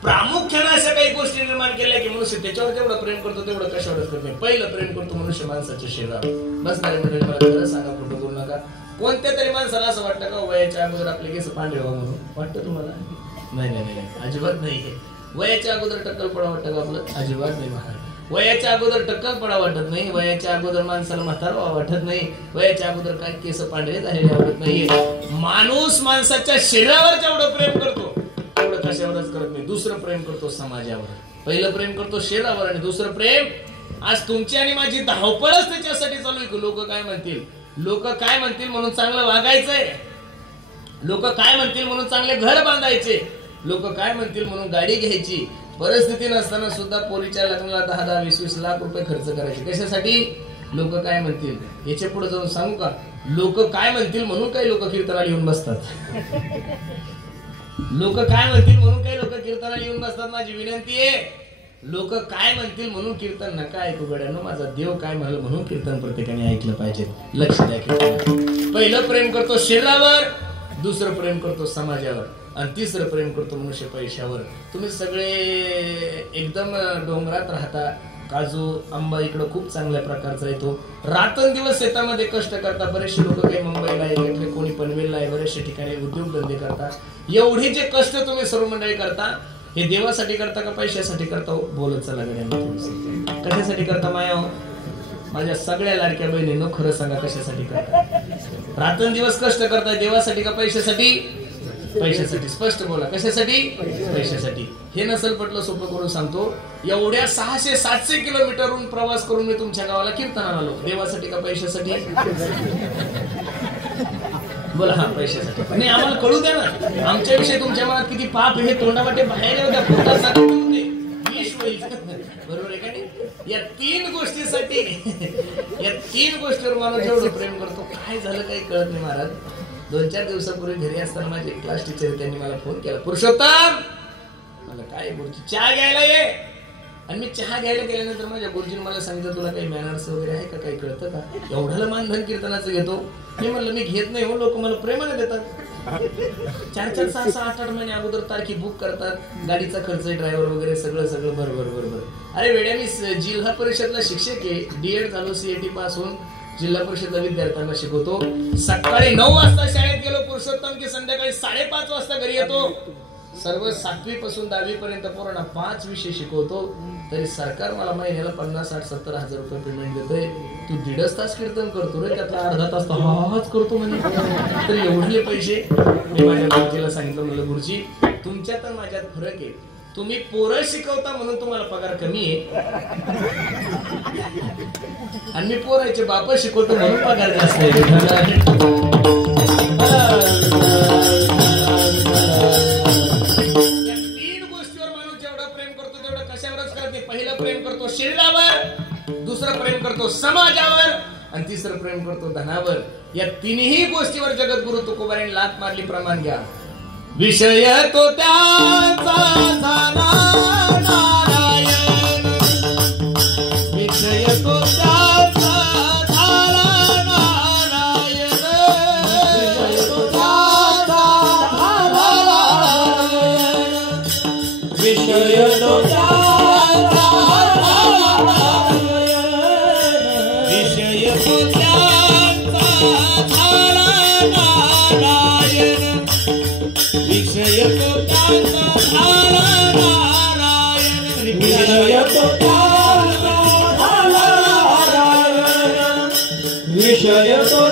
प्रामुख्याने अशा काही गोष्टी निर्माण केल्या की मनुष्य त्याच्यावर जेवढं प्रेम करतो तेवढं कशावरच करत नाही. पहिलं प्रेम करतो मनुष्य माणसाच्या शरीरावर. बस नाही म्हणजे मला खरं सांगा, खोटं बोलू नका. कोणत्या तरी माणसाला असं वाटतं का वयाच्या अगोदर आपले केस पांढरे व्हावं म्हणून वाटतं तुम्हाला? नाही नाही नाही, अजिबात नाही. वयाच्या अगोदर टक्कलपणा वाटतं का आपलं? अजिबात नाही महाराज. वयाच्या अगोदर टक्कलपणा वाटत नाही, वयाच्या अगोदर माणसाला म्हातारा वाटत नाही, वयाच्या अगोदर काय केस पांढरे झालेले आवडत नाहीये. माणूस माणसाच्या शरीरावर जेवढं प्रेम करतो तेवढं कशावरच करत नाही. दुसरं प्रेम करतो समाजावर. पहिलं प्रेम करतो शरीरावर आणि दुसरं प्रेम आज तुमची आणि माझी धावपळच त्याच्यासाठी चालू आहे. लोक काय म्हणतील, लोक काय म्हणतील म्हणून चांगलं वागायचंय, लोक काय म्हणतील म्हणून चांगले घर बांधायचे, लोक काय म्हणतील म्हणून गाडी घ्यायची. परिस्थिती नसताना सुद्धा पोरीच्या लग्नाला 10-10, 20-20 लाख रुपये खर्च करायचे. कशासाठी? लोक काय म्हणतील. याच्या पुढे जाऊन सांगू का, लोक काय म्हणतील म्हणून काही लोक कीर्तनाला येऊन बसतात. लोक काय म्हणतील म्हणून काही लोक कीर्तनाला येऊन बसतात. माझी विनंती आहे, लोक काय म्हणतील म्हणून कीर्तन नका ऐकू गड्यानो. माझा देव काय म्हणाल म्हणून कीर्तन प्रत्येकाने ऐकलं पाहिजे. लक्ष द्या. पहिलं प्रेम करतो शरीरावर, दुसरं प्रेम करतो समाजावर, आणि तिसरं प्रेम करतो मनुष्य पैशावर. तुम्ही सगळे एकदम डोंगरात राहता, काजू आंबा इकडं खूप चांगल्या प्रकारचा येतो. रात्रंदिवस शेतामध्ये कष्ट करता. बरेचसे लोक काही मुंबईला आहे, कोणी पनवेलला आहे, बरेचशे ठिकाणी उद्योगधंदे करतात. एवढी जे कष्ट तुम्ही सर्व मंडळी करता, हे देवासाठी करता का पैशासाठी करता? बोलत चला गड्यांना, कशासाठी करता माया? माझ्या सगळ्या लाडक्या बहिणींनो खरं सांगा, कशासाठी करता? रात्रंदिवस कष्ट करताय, देवासाठी का पैशासाठी? पैशासाठी. स्पष्ट बोला, कशासाठी? पैशासाठी. हे नसेल पटलं सोपं करून सांगतो, एवढ्या 600-700 किलोमीटरहून प्रवास करून मी तुमच्या गावाला कीर्तनाला आलो. देवासाठी का पैशासाठी? बोला. हा, पैशासाठी. नाही, आम्हाला कळू द्या ना, आमच्याविषयी तुमच्या मनात किती पाप हे तोंडावाटे बाहेर येऊ द्या. बरोबर आहे का नाही? या 3 गोष्टीसाठी, या 3 गोष्टीवर माणूस जेवढं प्रेम करतो, काय झालं काही कळत नाही महाराज. 2-4 दिवसापूर्वी घरी असताना माझे क्लास टीचर त्यांनी मला फोन केला, पुरुषोत्तम मला काय बोलतो, चहा घ्यायला ये. आणि मी चहा घ्यायला गेल्यानंतर माझ्या गुरुजीने मला सांगितलं तुला काही मॅनर्स वगैरे आहे का, काही कळतं का, एवढ्याला मानधन कीर्तनाचं घेतो. मी म्हणलं मी घेत नाही हो, लोक मला प्रेमाने देतात. 4-4, 6-6, 8-8 महिने अगोदर तारखी बुक करतात, गाडीचा खर्च, ड्रायव्हर वगैरे सगळं बरोबर. अरे वेड्या, मी जिल्हा परिषदला शिक्षक आहे, D.Ed झालो, CAT पास होऊन जिल्हा परिषदला विद्यार्थ्यांना शिकवतो. सकाळी 9 वाजता शाळेत गेलो पुरुषोत्तम की संध्याकाळी 5:30 वाजता घरी येतो. सर्व 7वी पासून 10वी पर्यंत पोरांना 5 विषय शिकवतो. तरी सरकार मला महिन्याला 50, 60, 70 हजार रुपये पेमेंट देतोय. तू 1.5 तास कीर्तन करतो रे, त्यातला अर्धा तास हाच करतो म्हणजे. तर एवढे पैसे. मी माझ्या गुरुजीला सांगितलं, म्हणलं गुरुजी तुमच्यात आणि माझ्यात फरक आहे. तुम्ही पोरं शिकवता म्हणून तुम्हाला पगार कमी आहे, आणि मी पोराचे बाप शिकवतो म्हणून पगार जास्त आहे. पहिलं प्रेम करतो शरीरावर, दुसरं प्रेम करतो समाजावर, आणि तिसरं प्रेम करतो धनावर. या तिन्ही गोष्टीवर जगद्गुरु तुकोबारांनी लात मारली. प्रमाण घ्या. विषय तो त्याचा झाला नारायण, विषय तो त्याचा झाला नारायण, विषय तो त्याचा झाला नारायण, विषय तो विषय तो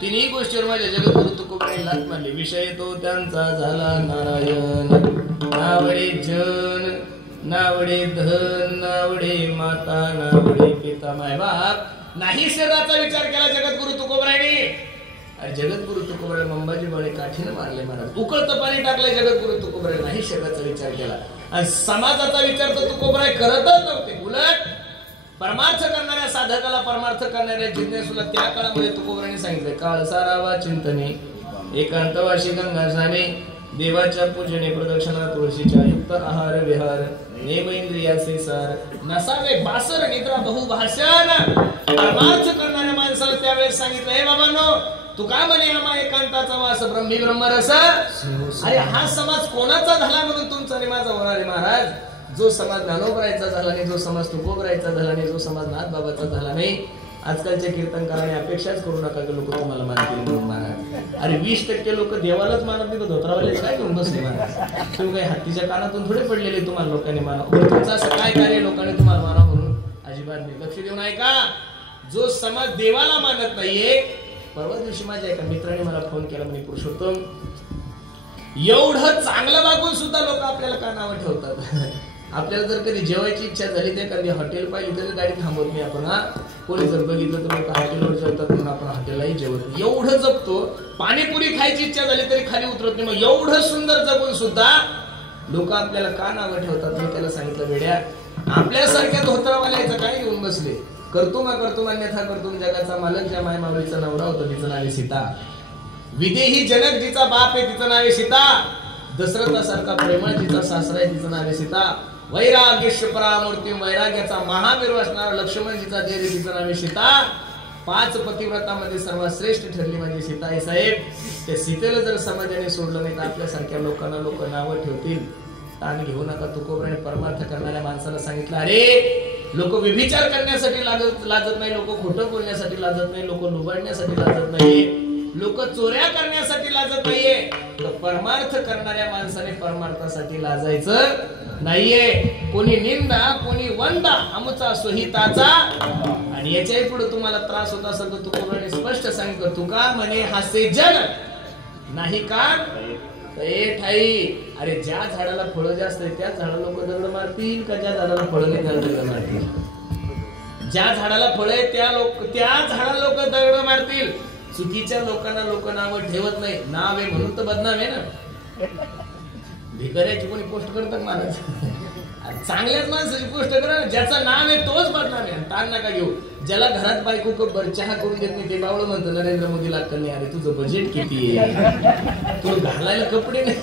तिन्ही गोष्टीवर माझ्या जगद्गुरु तुकोबारांनी लात मारली. विषय तो त्यांचा झाला नारायण, नावडे जन, नावडे धन, नावडे माता, नावडे पिता माय बाप. नाही शरीराचा विचार केला जगद्गुरु तुकोबारांनी. अरे जगद्गुरु तुकोबारांनी अंबाजी बाळे काठीनं मारले महाराज, उकळतं पाणी टाकलंय जगद्गुरु तुकोबारांनी. नाही शरीराचा विचार केला. आणि समाजाचा विचार तर तुकोबाराय करतच नव्हते. उलट परमार्थ करणाऱ्या साधकाला, परमार्थ करणाऱ्या जिज्ञासूला त्या काळामध्ये तुकोबारांनी सांगितलं, काळ सारावा चिंतने, एकांतवाशी गंगा स्नाने, देवाच्या पूजने, प्रदक्षिणा, तुळशीच्या युक्त आहार विहार, नेम इंद्रियाचे सार, नसावे बासर निद्रा बहुभाषण. परमार्थ करणाऱ्या माणसाला त्यावेळेस सांगितलं, हे बाबांनो, तू का म्हणे आम्हा एकांताचा वास ब्रह्मी ब्रह्मरस. अरे हा समाज कोणाचा झाला म्हणून तुमचा आणि माझा होणार आहे महाराज. जो समाज ज्ञानोबरायचा झाला नाही, जो समाज तुकोबरायचा झाला नाही, जो समाज नाथबाबाचा झाला नाही. आजकालच्या कीर्तनकारांनी अपेक्षाच करू नका की लोक तुम्हाला मानतील म्हणून महाराज. अरे 20% लोक देवालाच मानत नाही, धोत्रावाले काय घेऊन बसले महाराज. तुम्ही काही हत्तीच्या कानातून थोडे पडलेले तुम्हाला लोकांनी माना. तुमचं असं काय कार्य लोकांनी तुम्हाला माना म्हणून अजिबात नाही. लक्ष देऊन ऐका. जो समाज देवाला मानत नाहीये. परवा दिवशी माझ्या एका मित्राने मला फोन केला, म्हणे पुरुषोत्तम, एवढं चांगलं वागून सुद्धा लोक आपल्याला का नावं ठेवतात. आपल्याला जर कधी जेवायची इच्छा झाली, तर कधी हॉटेल पाहिजे तरी गाडी थांबवत नाही आपण. हा कोणी जर बघितलं तर लोक हॉटेलवर जेवतात म्हणून आपण हॉटेललाही जेवत नाही. एवढं जपतो. पाणीपुरी खायची इच्छा झाली तरी खाली उतरत नाही. मग एवढं सुंदर जगून सुद्धा लोक आपल्याला का नावं ठेवतात. मी त्याला सांगितलं, वेड्या, आपल्यासारख्या धोत्रावाल्याचं काय घेऊन बसले. करतो अन्यथा करतो. जगाचा मालक ज्या माय माऊलीचा नवरा होता तिचं नाव आहे सीता. विदेही जनक जिचा बाप आहे तिचं नाव आहे सीता. दशरथासारखा प्रेमळ जिचा सासरा आहे तिचं नाव आहे सीता. वैराग्य परामूर्ती, वैराग्याचा महावीर असणारा लक्ष्मण जिचा देर तिचं नाव आहे सीता. 5 पतिव्रतामध्ये सर्वात श्रेष्ठ ठरली म्हणजे सीता आहे साहेब. त्या सीतेला जर समाजाने सोडलं नाही तर आपल्यासारख्या लोकांना लोक नावं ठेवतील. ताण घेऊ नका. तुकोबारांनी परमार्थ करणाऱ्या माणसाला सांगितलं, अरे लोक व्यभिचार करण्यासाठी लाजत नाही, लोक खोटं बोलण्यासाठी लाजत नाही, लोक लुबाडण्यासाठी लाजत नाही. लोक चोऱ्या करण्यासाठी लाजत नाहीये, तर परमार्थ करणाऱ्या माणसाने परमार्थासाठी लाजायचं नाहीये. कोणी निंदा कोणी वंदा आमचा सोहिताचा. आणि याच्याही पुढे तुम्हाला त्रास होत असेल तर तुकोबाने स्पष्ट सांगितलं, तुका म्हणे हासे जग नाही का ठाई. अरे ज्या झाडाला फळं जास्त आहे त्याच झाडाला लोक दगड मारतील का ज्या झाडाला फळं नाही त्याला दगड मारतील? ज्या झाडाला फळ आहे त्या झाडाला लोक दगड मारतील. चुकीच्या लोकांना लोक नाव ठेवत नाही. नाव आहे म्हणून तर बदनाम आहे ना. भिकाऱ्याची कोणी पोस्ट करतात महाराज, चांगल्याच माणसाची पोस्ट करा. ज्याचं नाव आहे तोच बदनाम आहे. ताण नका घेऊ. ज्याला घरात बायको कप चहा करून देत नाही ते बावळ म्हणतं नरेंद्र मोदीला अक्कल नाही. अरे तुझं बजेट किती आहे, तू घालायला कपडे नाही,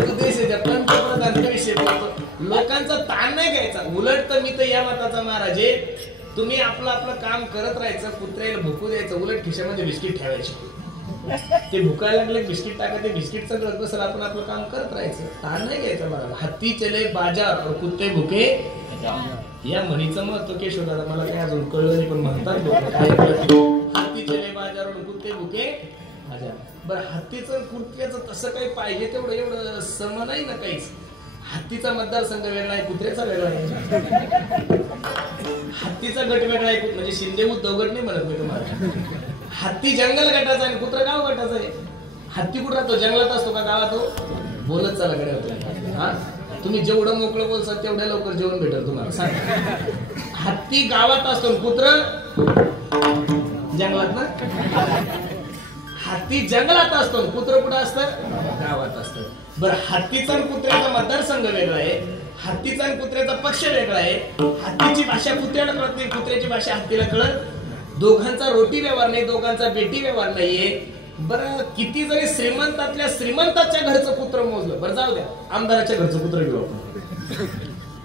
तू देशाच्या पंतप्रधान विषय बोलतो. लोकांचा ताण नाही घ्यायचा. उलट तर मी तर या मताचा महाराज आहे, तुम्ही आपलं आपलं काम करत राहायचं, कुत्र्याला भुकू द्यायचं, उलट खिशामध्ये बिस्किट ठेवायचे. ते भुकायला लागले बिस्किट टाका, ते बिस्किट सगळं बसल, आपण आपलं काम करत राहायचं. ताण नाही घ्यायचा महाराज. हत्ती चले बाजार और कुत्ते भुके. या म्हणीचं महत्व केशवदादा मला काय अजून कळलं नाही, पण म्हणतात लोक काय हत्ती चले बाजार और कुत्ते भुके बाजार. बरं हत्तीचं कुत्र्याचं तसं काही पाहिजे तेवढं एवढं सम नाही ना काहीच. हत्तीचा मतदारसंघ वेगळा आहे, कुत्र्याचा वेगळा आहे. हत्तीचा गट वेगळा आहे, म्हणजे शिंदे उद्धव गट नाही म्हणत मी तुम्हाला. हत्ती जंगल गटाचा आणि कुत्रा गाव गटाचा आहे. हत्ती कुठं राहतो, जंगलात असतो का गावात? हो बोलत चला कडे होतो. हा तुम्ही जेवढं मोकळं बोलसाल तेवढ्या लवकर जेवण भेटेल तुम्हाला. सांग हत्ती गावात असतो, कुत्र जंगलात ना. हत्ती जंगलात असतो, कुत्र कुठं असतं? गावात असतं. बरं हत्तीचा आणि कुत्र्याचा मतदारसंघ वेगळा आहे, हत्तीचा आणि कुत्र्याचा पक्ष वेगळा आहे. हत्तीची भाषा कुत्र्याला कळत नाही, कुत्र्याची भाषा हत्तीला कळत. दोघांचा रोटी व्यवहार नाही, दोघांचा बेटी व्यवहार नाहीये. बरं किती जरी श्रीमंतातल्या श्रीमंताच्या घरचं कुत्र मोजलं, बरं जाऊ द्या आमदाराच्या घरचं कुत्र घेऊ आपण.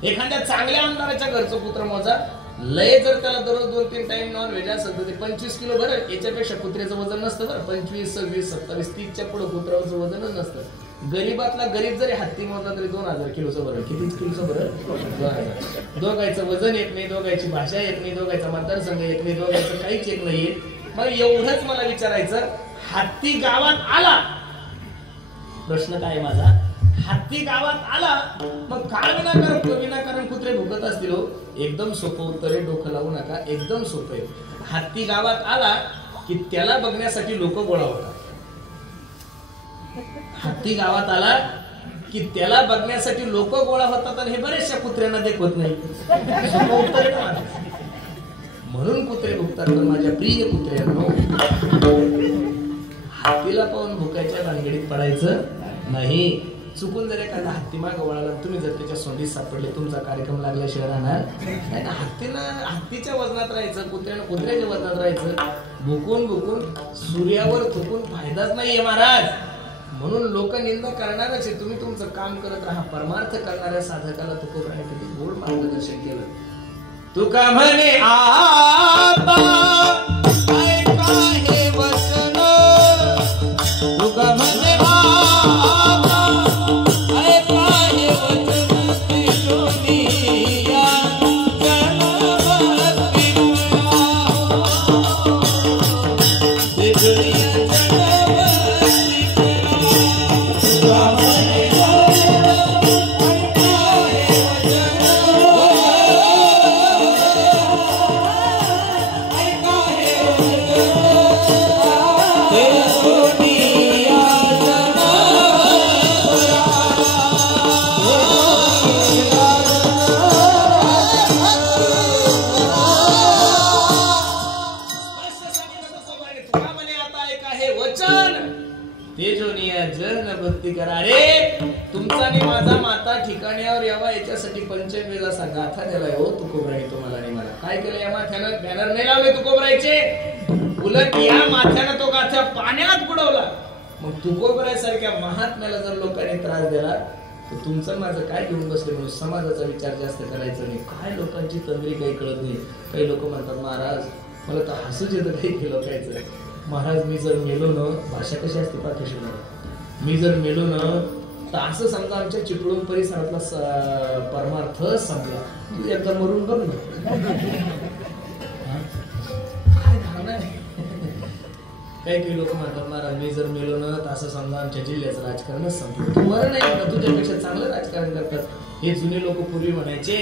एखाद्या चांगल्या आमदाराच्या घरचं कुत्र मोजा. लय जर त्याला दररोज 2-3 टाइम नॉन व्हेज असेल तर ते 25 किलो. बरं याच्यापेक्षा कुत्र्याचं वजन नसतं. बरं 25, 26, 27, 30च्या पुढे कुत्र्याचं वजनच नसतं. गरीबातला गरीब जरी हत्ती मोजला तरी 2000 किलोचं बरं. किती किलोचं बरं? 2000. दोघांचं वजन एक नाही, दोघांची भाषा एक नाही, दोघांचा मतदारसंघ एक नाही, दोघांचं काहीच एक नाहीये. मग एवढंच मला विचारायचं, हत्ती गावात आला, प्रश्न काय माझा, हत्ती गावात आला मग काय विनाकारण कुत्रे भुकत असतील? हो एकदम सोपं उत्तर आहे, डोकं लावू नका, एकदम सोपं आहे. हत्ती गावात आला की त्याला बघण्यासाठी लोक गोळा होतात. हत्ती गावात आला की त्याला बघण्यासाठी लोक गोळा होतात आणि हे बरेचशा कुत्र्यांना देखवत नाही. म्हणून कुत्रे भुकतात. तर माझ्या प्रिय कुत्र्यांनो, हत्तीला पाहून भुकायच्या भानगडीत पडायचं नाही. चुकून जर एखादा हत्ती मागे वळाला, तुम्ही जर त्याच्या सोंडीत सापडले, तुमचा कार्यक्रम लागल्याशिवाय राहणार नाही ना. हत्तीच्या वजनात राहायचं, कुत्र्यानं कुत्र्याच्या वजनात राहायचं. भुकून भुकून सूर्यावर थुकून फायदाच नाहीये महाराज. म्हणून लोक निंदा करणारच आहे. तुम्ही तुमचं काम करत राहा. परमार्थ करणाऱ्या साधकाला तुकोबाने किती गोड मार्गदर्शन केलं. तुका म्हणे आता ऐका हे वचन, तुका म्हणे आता ऐका हे वचन, तिजोरिया जनमती तिजोरिया ठिकाण्यावर यावा याच्यासाठी पंचवेदाचा गाथा दिलाय. हो तुकोबराई तुम्हाला आणि मला. काय केलं या माथ्यानं? बॅनर नाही लावले तुकोबराईचे, उलट या माथ्यानं तो गाथा पाण्यात बुडवला. मग तुकोबराई सारख्या महात्म्याला जर लोकांनी त्रास दिला तर तुमचं माझं काय घेऊन बसले म्हणून समाजाचा विचार जास्त करायचा नाही. काय लोकांची तंद्री काही कळत नाही. काही लोक म्हणतात महाराज मला तर हसूच येतं काही केलं कायचं. महाराज मी जर मेलो ना, भाषा कशी असते पाठीशी, मी जर मेलो ना तर असं समजा आमच्या चिपळूण परिसरातला परमार्थ संपला. तू एकदा मरून बघ ना. काय धारणा आहे. काही लोक म्हणतात महाराज मी जर मेलो ना तर असं समजा आमच्या जिल्ह्याचं राजकारणच संपलं. तू मरण नाही का, तुझ्यापेक्षा चांगलं राजकारण करतात हे जुने लोक पूर्वी म्हणायचे.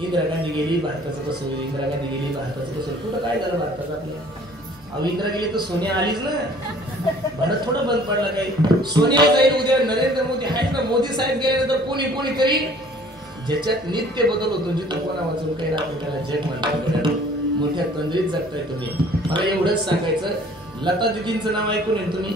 इंदिरा गांधी गेली भारताचं कसं होईल, इंदिरा गांधी गेली भारताचं कसं होईल. कुठं काय झालं भारताचं आपल्या? अहो इंदिरा गेली तर सोनिया आलीच ना, भारत थोडं बंद पडला. काही सोनिया जाईल उद्या, नरेंद्र मोदी आहेत ना, मोदी साहेब गेल्यानंतर कोणी करीन. ज्याच्यात नित्य बदल होतो, जिथं कोणा वाचून काही राहतो त्याला जग म्हणतात. मोठ्या तंद्रीत जगताय तुम्ही. मला एवढंच सांगायचं, लता दिदींचं नाव ऐकून आहे तुम्ही,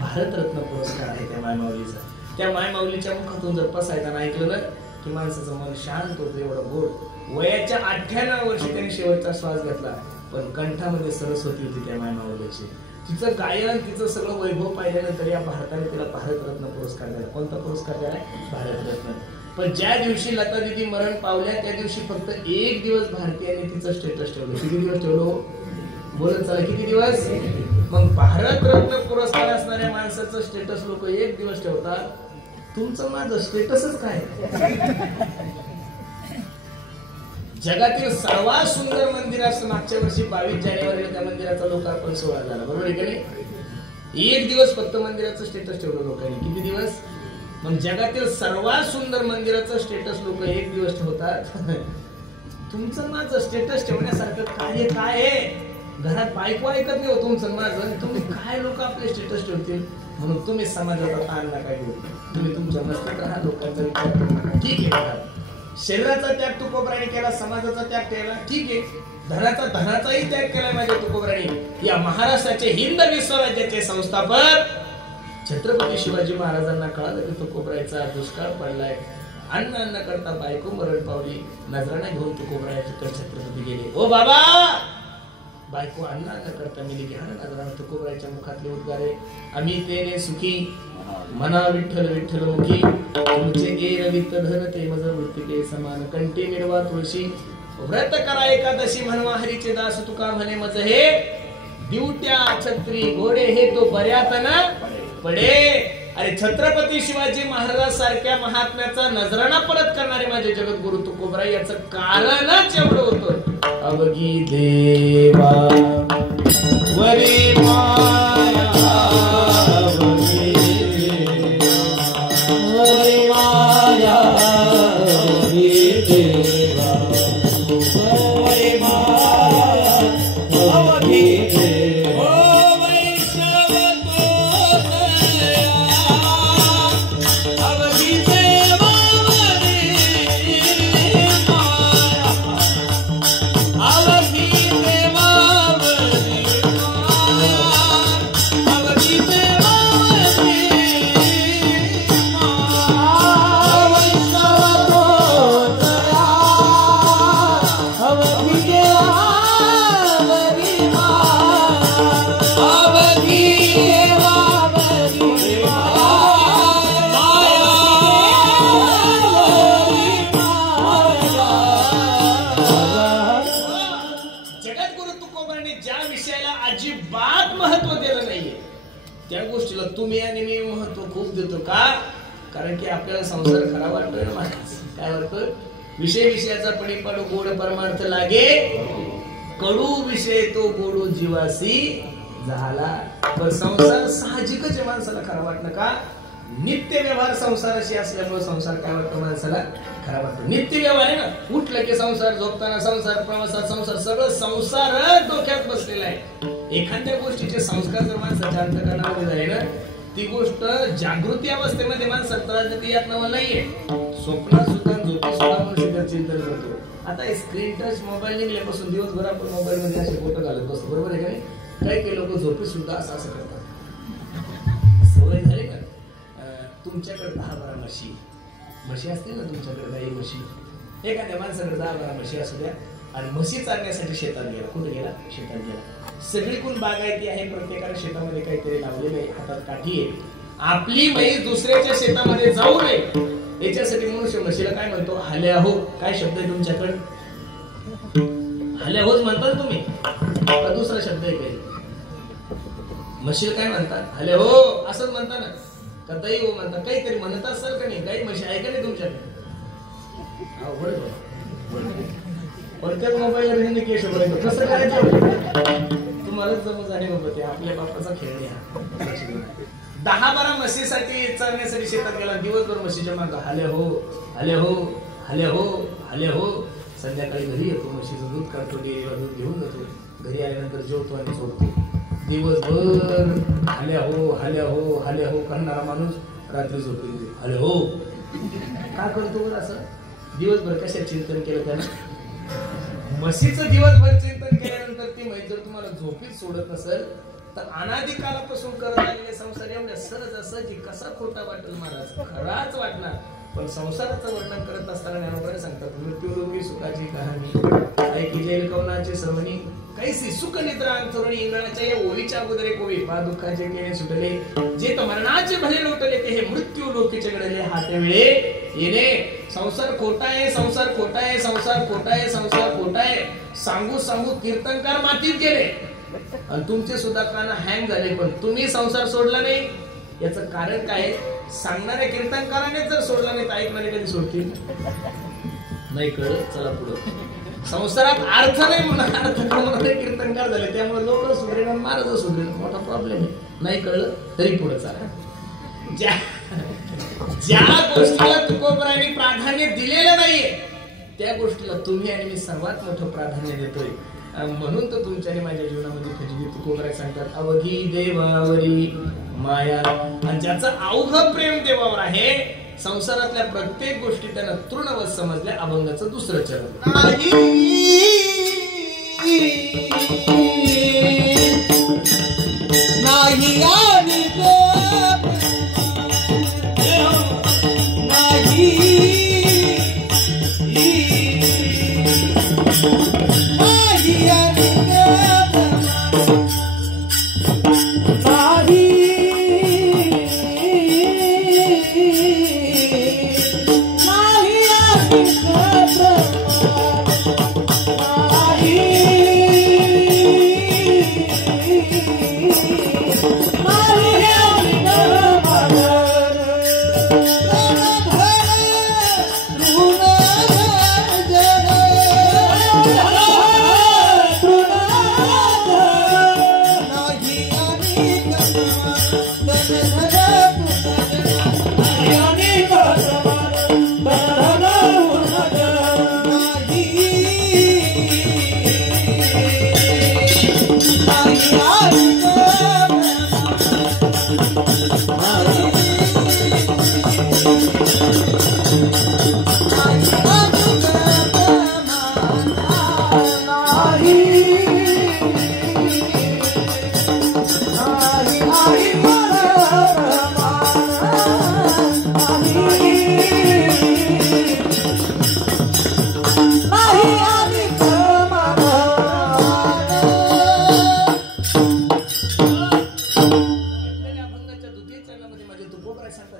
भारतरत्न पुरस्कार आहे त्या मायमाऊलीचा. त्या मायमाऊलीच्या मुखातून जर पसायदान ऐकलं ना की माणसाचं मन शांत होतं. एवढं गोड. वयाच्या 98व्या वर्षी त्यांनी शेवटचा श्वास घेतला, पण कंठामध्ये सरस्वती होती त्या मायमाऊलीची. तिचं गायन, तिचं सगळं वैभव पाहिल्यानंतर या भारताने तिला भारतरत्न पुरस्कार दिला. कोणता पुरस्कार दिलाय? भारतरत्न. पण ज्या दिवशी लता दिदी मरण पावल्या त्या दिवशी फक्त एक दिवस भारतीयांनी तिचं स्टेटस ठेवलं. किती दिवस ठेवलं? बोलत चला, किती दिवस? मग भारतरत्न पुरस्कार असणाऱ्या माणसाचं स्टेटस लोक एक दिवस ठेवतात. तुमचं माझं स्टेटसच काय? जगातील सर्वात सुंदर मंदिर असं मागच्या वर्षी 22 जानेवारीला त्या मंदिराचा लोकार्पण सोहळा झाला, बरोबर आहे का नाही? एक दिवस फक्त मंदिराचं स्टेटस ठेवलं लोकांनी. किती दिवस? मग जगातील सर्वात सुंदर मंदिराचं स्टेटस लोक एक दिवस ठेवतात. तुमचं माझं स्टेटस ठेवण्यासारखं कार्य काय आहे? घरात बायको ऐकत नाही हो तुमचं माझं, तुम्ही काय लोक आपले स्टेटस ठेवतील? म्हणून तुम्ही समाजाचा ताण नका घेऊ. तुम्ही तुमच्या मस्तीत राहा, लोकांचा विचार करू नका. ठीक आहे, शरीराचा त्याग तुकोबराने केला, समाजाचा त्याग केला, ठीक आहे. धनाचाही त्याग केला माझ्या तुकोबराने. या महाराष्ट्राचे हिंद विश्वराज्याचे संस्थापक छत्रपती शिवाजी महाराजांना कळालं की तुकोबरायचा दुष्काळ पडलाय. अन्न करता बायको मरण पावली. नजराणा घेऊन तुकोबरायाचे छत्रपती गेले. ओ बाबा, बायको अन्न करता मिली घ्या नजराणा. तुकोबरायच्या मुखातले उद्गारे, आम्ही तेने सुखी मना विठ्ठल विठ्ठल मुखी. तुमचे गेर वित्त धन ते मज वृत्तिके समान. कंठी मिरवा तुळशी व्रत करा एकादशी म्हणवा हरीचे दास तुका म्हणे मज हे. दिवट्या छत्री घोडे हे तो बऱ्यात ना पडे. अरे छत्रपती शिवाजी महाराजांसारख्या महात्म्याचा नजराणा परत करणारे माझे जगद्गुरु तुकोबराय याचं कारणच एवढं होतं. अवघी देवा वरी माया, अवघी वरी माया, अवघी देवा वरी माया, अवघी देवा. त्या गोष्टीला तुम्ही आणि मी महत्व खूप देतो का? कारण की आपल्याला संसार खरा वाटतोय ना माणूस. काय वाटतं? विषयाचा पडीपाडू गोड परमार्थ लागे, कडू विषय तो गोडू जीवासी झाला. पण संसार साहजिकच आहे माणसाला खरा वाटणं का? नित्य व्यवहार संसाराशी असल्यामुळे संसार काय वाटतो माणसाला? खरा वाटतो. नित्य व्यवहार आहे ना, उठलं की संसार, झोपताना संसार, प्रवासात संसार, सगळं संसार डोक्यात बसलेला आहे. एखाद्या गोष्टीचे संस्कार जर माणसाच्या अंतःकरणामध्ये झाले ना, ती गोष्ट जागृती अवस्थेमध्ये माणसाला त्रास देते यात नवं नाहीये. स्वप्नात सुद्धा झोपी सुद्धा मनुष्य चिंतन करतो. आता स्क्रीन टच मोबाईल निघल्यापासून दिवसभर आपण मोबाईल मध्ये असे फोटो घालत बसतो, बरोबर आहे का नाही? काही लोक झोपी सुद्धा असं करतात. सवय झाली ना. तुमच्याकडे 10-12 म्हशी असतील ना, तुमच्याकडे गाई म्हशी, एखाद्या माणसाकडे 10-12 म्हशी असू द्या आणि म्हशी चालण्यासाठी शेतात गेला. कुठे गेला? शेतात गेला. सगळीकडून बागायती आहे, प्रत्येकाने शेतामध्ये काहीतरी लावलेलं आहे, हातात काठी आहे. आपली म्हैस दुसऱ्याच्या शेतामध्ये जाऊ नये याच्यासाठी मनुष्य म्हशीला काय म्हणतो? हल्या हो. काय शब्द आहे तुमच्याकडे? हल्या होच म्हणतात तुम्ही का दुसरा शब्द आहे काही? म्हशीला काय म्हणतात? हल्या हो असंच म्हणता ना, का दही हो म्हणतात? काहीतरी म्हणत असाल का नाही? काही म्हशी आहे का नाही तुमच्याकडे? प्रत्येक मोबाईल हिंदी केश बघायचं कसं करायचं तुम्हालाच जमत आहे बाबा ते आपल्या बापाचा खेळ आहे 10-12 म्हशीसाठी चालण्यासाठी शेतात गेला दिवसभर म्हशीच्या मागं हाले हो हाले हो हाले हो हाले हो संध्याकाळी घरी येतो म्हशीचं दूध काढतो डेअरीला दूध घेऊन जातो घरी आल्यानंतर जेवतो आणि सोडतो दिवसभर हाल्या हो हाल्या हो करणारा माणूस रात्री झोपेल हाले हो का करतो बरं असं दिवसभर कशा चिंतन केलं त्यानं म्हशीचं दिवसभर चिंतन केल्यानंतर ती म्हैस जर तुम्हाला झोपीत सोडत नसेल तर अनादिकालापासून करत आलेले संसार एवढ्या सहज कसा खोटा वाटेल महाराज खराच वाटणार पण संसाराचं वर्णन करत असताना ज्ञानोबाने सांगतात मृत्यूलोकी सुखाची कहाणी ऐकी जेल कवनाचे श्रवणी कैसी सुख निद्रा अंतरुणी इंद्राच्या या ओळीच्या अगोदर एक ओवी पा दुःखाचे केले सुटले जे तर मरणाचे भले लोटले ते हे मृत्यू लोकीचे घडले हाते वेळे येणे संसार खोटा आहे संसार खोटा आहे संसार खोटा आहे संसार खोटा आहे सांगू सांगू कीर्तनकार मातीत गेले आणि तुमचे सुद्धा कान हँग झाले पण तुम्ही संसार सोडला नाही याचं कारण काय सांगणाऱ्या कीर्तनकाराने जर सोडला नाही तर ऐकणारे कधी सोडतील नाही कळत चला पुढे संसारात अर्थ नाही म्हणून अर्थ कमवणारे कीर्तनकार झाले त्यामुळे लोक सुधरेल आणि महाराज सुधरेल मोठा प्रॉब्लेम आहे नाही कळलं तरी पुढे चला ज्या गोष्टीला तुकोबरायांनी प्राधान्य दिलेलं नाहीये त्या गोष्टीला तुम्ही आणि मी सर्वात मोठं प्राधान्य देतोय म्हणून तर तुमच्या आणि माझ्या जीवनामध्ये खजिनी तुकोबराय सांगतात अवघी देवावरी माया आणि ज्याचं अवघ प्रेम देवावर आहे संसारातल्या प्रत्येक गोष्टी त्यांना तृणवत समजल्या अभंगाचं दुसरं चरण नाही आणि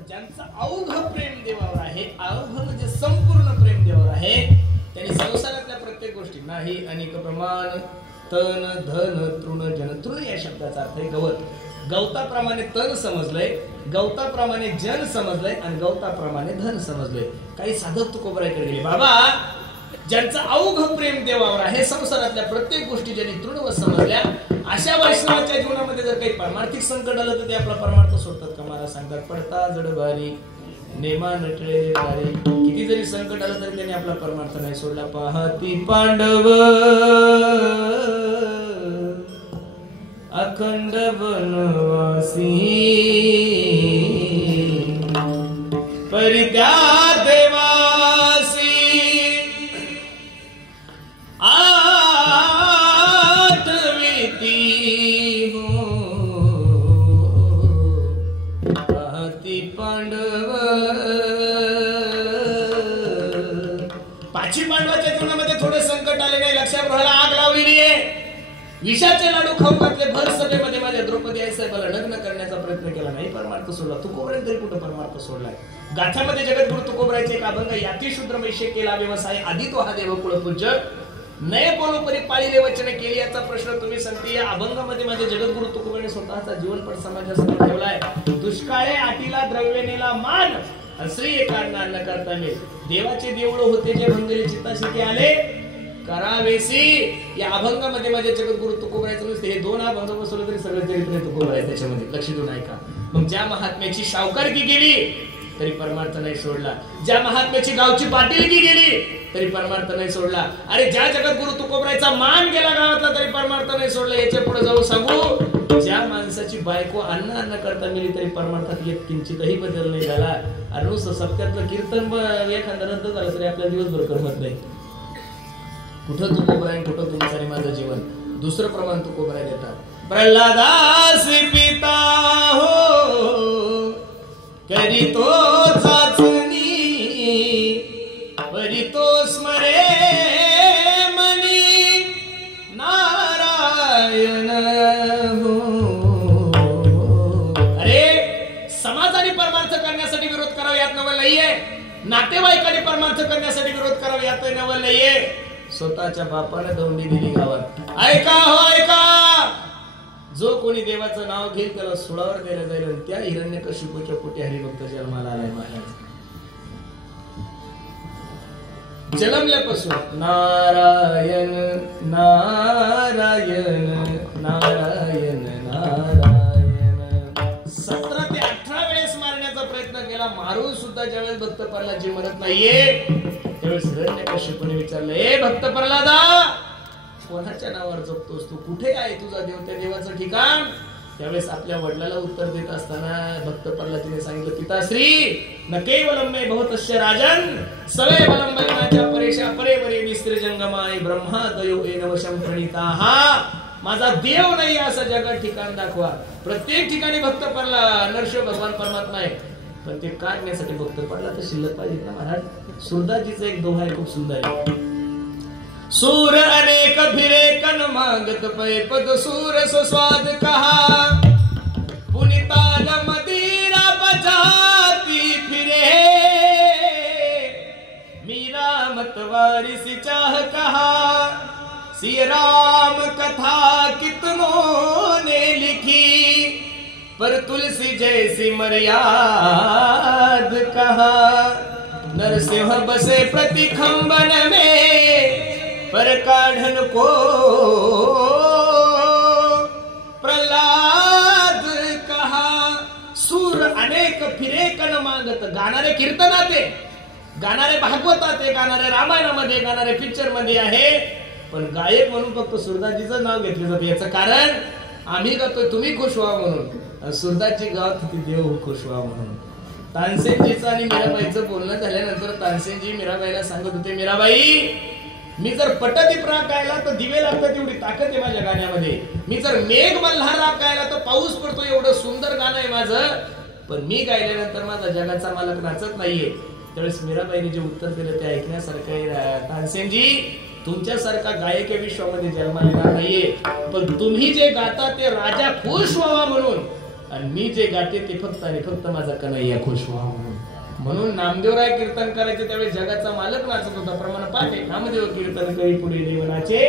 ज्यांचं अवघ प्रेम देवावर आहे अवघ म्हणजे संपूर्ण प्रेम देवावर आहे त्यांनी संसारातल्या प्रत्येक गोष्टी नाही अनेक प्रमाण तन धन तृण जन तृण या शब्दाचा अर्थ आहे गवत गवताप्रमाणे तन समजलंय गवताप्रमाणे जन समजलंय आणि गवताप्रमाणे धन समजलंय काही साधक तुकोबरायकडे गेले बाबा ज्यांचं अवघ प्रेम देवावर आहे संसारातल्या प्रत्येक गोष्टी ज्यांनी तृणवत समजल्या अशा वैष्णवाच्या जीवनामध्ये जर काही परमार्थिक संकट आलं तर ते आपला परमार्थ सोडतात का महाराज सांगतात पडता जडबारी नेमा नटलेले वारे किती जरी संकट आलं तरी त्यांनी आपला परमार्थ नाही सोडला पाहती पांडव अखंड वनवासी परित्या देवासी पाची पांडवाच्या जीवनामध्ये थोडे संकट आले नाही लक्षात राहायला आग लावलेली आहे विषाचे लाडू खाऊ घातले भर सभेमध्ये माझ्या द्रौपदी आई साहेबाला लग्न करण्याचा प्रयत्न केला नाही परमार्थ सोडला तुकोबराय तरी कुठं परमार्थ सोडलाय गाथ्यामध्ये जगद्गुरु तुकोबरायचे एक अभंग याती शूद्र वैश्य केला व्यवसाय आधी तो हा देव कुळपूज्य नये बोलोपरी पाळीले वचन केली याचा प्रश्न तुम्ही सांगते या अभंगामध्ये माझे जगद्गुरु तुकोबराय स्वतःचा जीवनपट समाजासमोर ठेवलाय दुष्काळे आटीला द्रव्यनेला मान श्री एकांना न करता मी देवाचे देऊळ होते जे भंगले चित्ताशी आले करावेसी. या अभंगामध्ये माझ्या जगद्गुरु तुकोबरायचं नुसते हे 2 अभंग बसवलं तरी सगळं चरित्र तुकोबराय त्याच्यामध्ये. लक्ष देऊन ऐका. मग ज्या महात्म्याची सावकारकी गेली तरी परमार्थ नाही सोडला, ज्या महात्म्याची गावची पाटीलकी गेली तरी परमार्थ नाही सोडला, अरे ज्या जगद्गुरु तुकोबरायचा मान गेला गावातला तरी परमार्थ नाही सोडला. याच्या पुढे जाऊ सांगू, ज्या माणसाची बायको अन्न करता मिली तरी परमार्थात एक किंचितही बदल नाही झाला. अरे नुसतं सप्त्यातलं कीर्तन एखादा रद्द झालं तरी आपल्याला दिवसभर करमत नाही. कुठं तुकोबराय कुठं तुमचं आणि माझं जीवन. दुसरं प्रमाण तुकोबराय देतात. प्रल्हादास पिता हो करीतो चाचणी परितो स्मरे मनी नारायण हो. अरे समाजाने परमार्थ करण्यासाठी विरोध करावा यात नवल नाहीये, नातेवाईकाने परमार्थ करण्यासाठी विरोध करावा यात नवल नाहीये. स्वतःच्या बापाने दौंडी दिली गावात. ऐका हो ऐका, जो कोणी देवाचं नाव घेईल त्याला सुळावर दिलं जाईल. आणि त्या हिरण्यकशिपूच्या पोटी हरिभक्त जन्माला आलाय महाराज. जन्मल्यापासून नारायण नारायण नारायण नारायण 17 ते 18 वेळेस मारण्याचा प्रयत्न केला. मारून सुद्धा ज्यावेळेस भक्त प्रल्हादजी म्हणत नाहीये त्यावेळेस हिरण्यकशिपूने विचारलं, ए भक्त प्रल्हादा, कोणाच्या नावावर जपतोस तू? कुठे आहे तुझा देव? त्या देवाचं ठिकाण? त्यावेळेस आपल्या वडिलाला उत्तर देत असताना भक्त प्रल्हादजीने सांगितलं, पिताश्री न केवलम मे भवतस्य राजन सवे बलंबनाच्या परेशा परे परे निस्त्र जंगमाय ब्रह्मादयो एनवशम प्रणिताः. माझा देव नाही असं जगात ठिकाण दाखवा. प्रत्येक ठिकाणी भक्त प्रल्हाद नरशिव भगवान परमात्मा आहे, पण ते काढण्यासाठी भक्त प्रल्हाद तर शिल्लक पाहिजे ना महाराज. सुरदासजीचा एक दोहा आहे, खूप सुंदर आहे. सूर अनेक फिरे कन मागत पै पद सूर स्वाद कहा पुनिताल मदिरा बजाती फिरे मीरा मतवारी सी चाह कहा सिय राम कथा कितनों ने लिखी पर तुलसी जैसी मर्याद कहा नरसिंह बसे प्रतिखंबन में पर काढ़न को प्रल्हाद कहा. सूर अनेक फिरे कन मागत. गाणारे कीर्तनाते, गाणारे भागवताते, गाणारे रामायणामध्ये, गाणारे पिक्चर मध्ये आहे, पण गायक म्हणून फक्त सुरदासजीचं नाव घेतलं जातं. याचं कारण आम्ही गातोय तुम्ही खुश व्हा म्हणून, सुरदासजी गावात होती देव खुश व्हा म्हणून. तानसेनजीचं आणि मीराबाईचं बोलणं झाल्यानंतर तानसेनजी मीराबाईला सांगत होते, मीराबाई मी जर पटदीप राग गायला तर दिवे लागतात एवढी ताकद आहे माझ्या गाण्यामध्ये. मी जर मेघ मल्हार राग गायला तर पाऊस पडतो एवढं सुंदर गाणं आहे माझं. पण मी गायल्यानंतर माझा जगाचा मालक नाचत नाहीये. त्यावेळेस मीराबाईने जे उत्तर दिलं ते ऐकण्यासारखं आहे. तानसेनजी तुमच्यासारखा गायक या विश्वामध्ये जन्माला नाहीये, पण तुम्ही जे गाता ते राजा खुश व्हावा म्हणून, आणि मी जे गाते ते फक्त आणि फक्त माझा कन्हैया खुश व्हावा म्हणून. म्हणून नामदेवराय कीर्तन करायचे त्यावेळेस जगाचा मालक नाचत होता. प्रमाण पाठे नामदेव कीर्तन करी पुढे देवनाचे.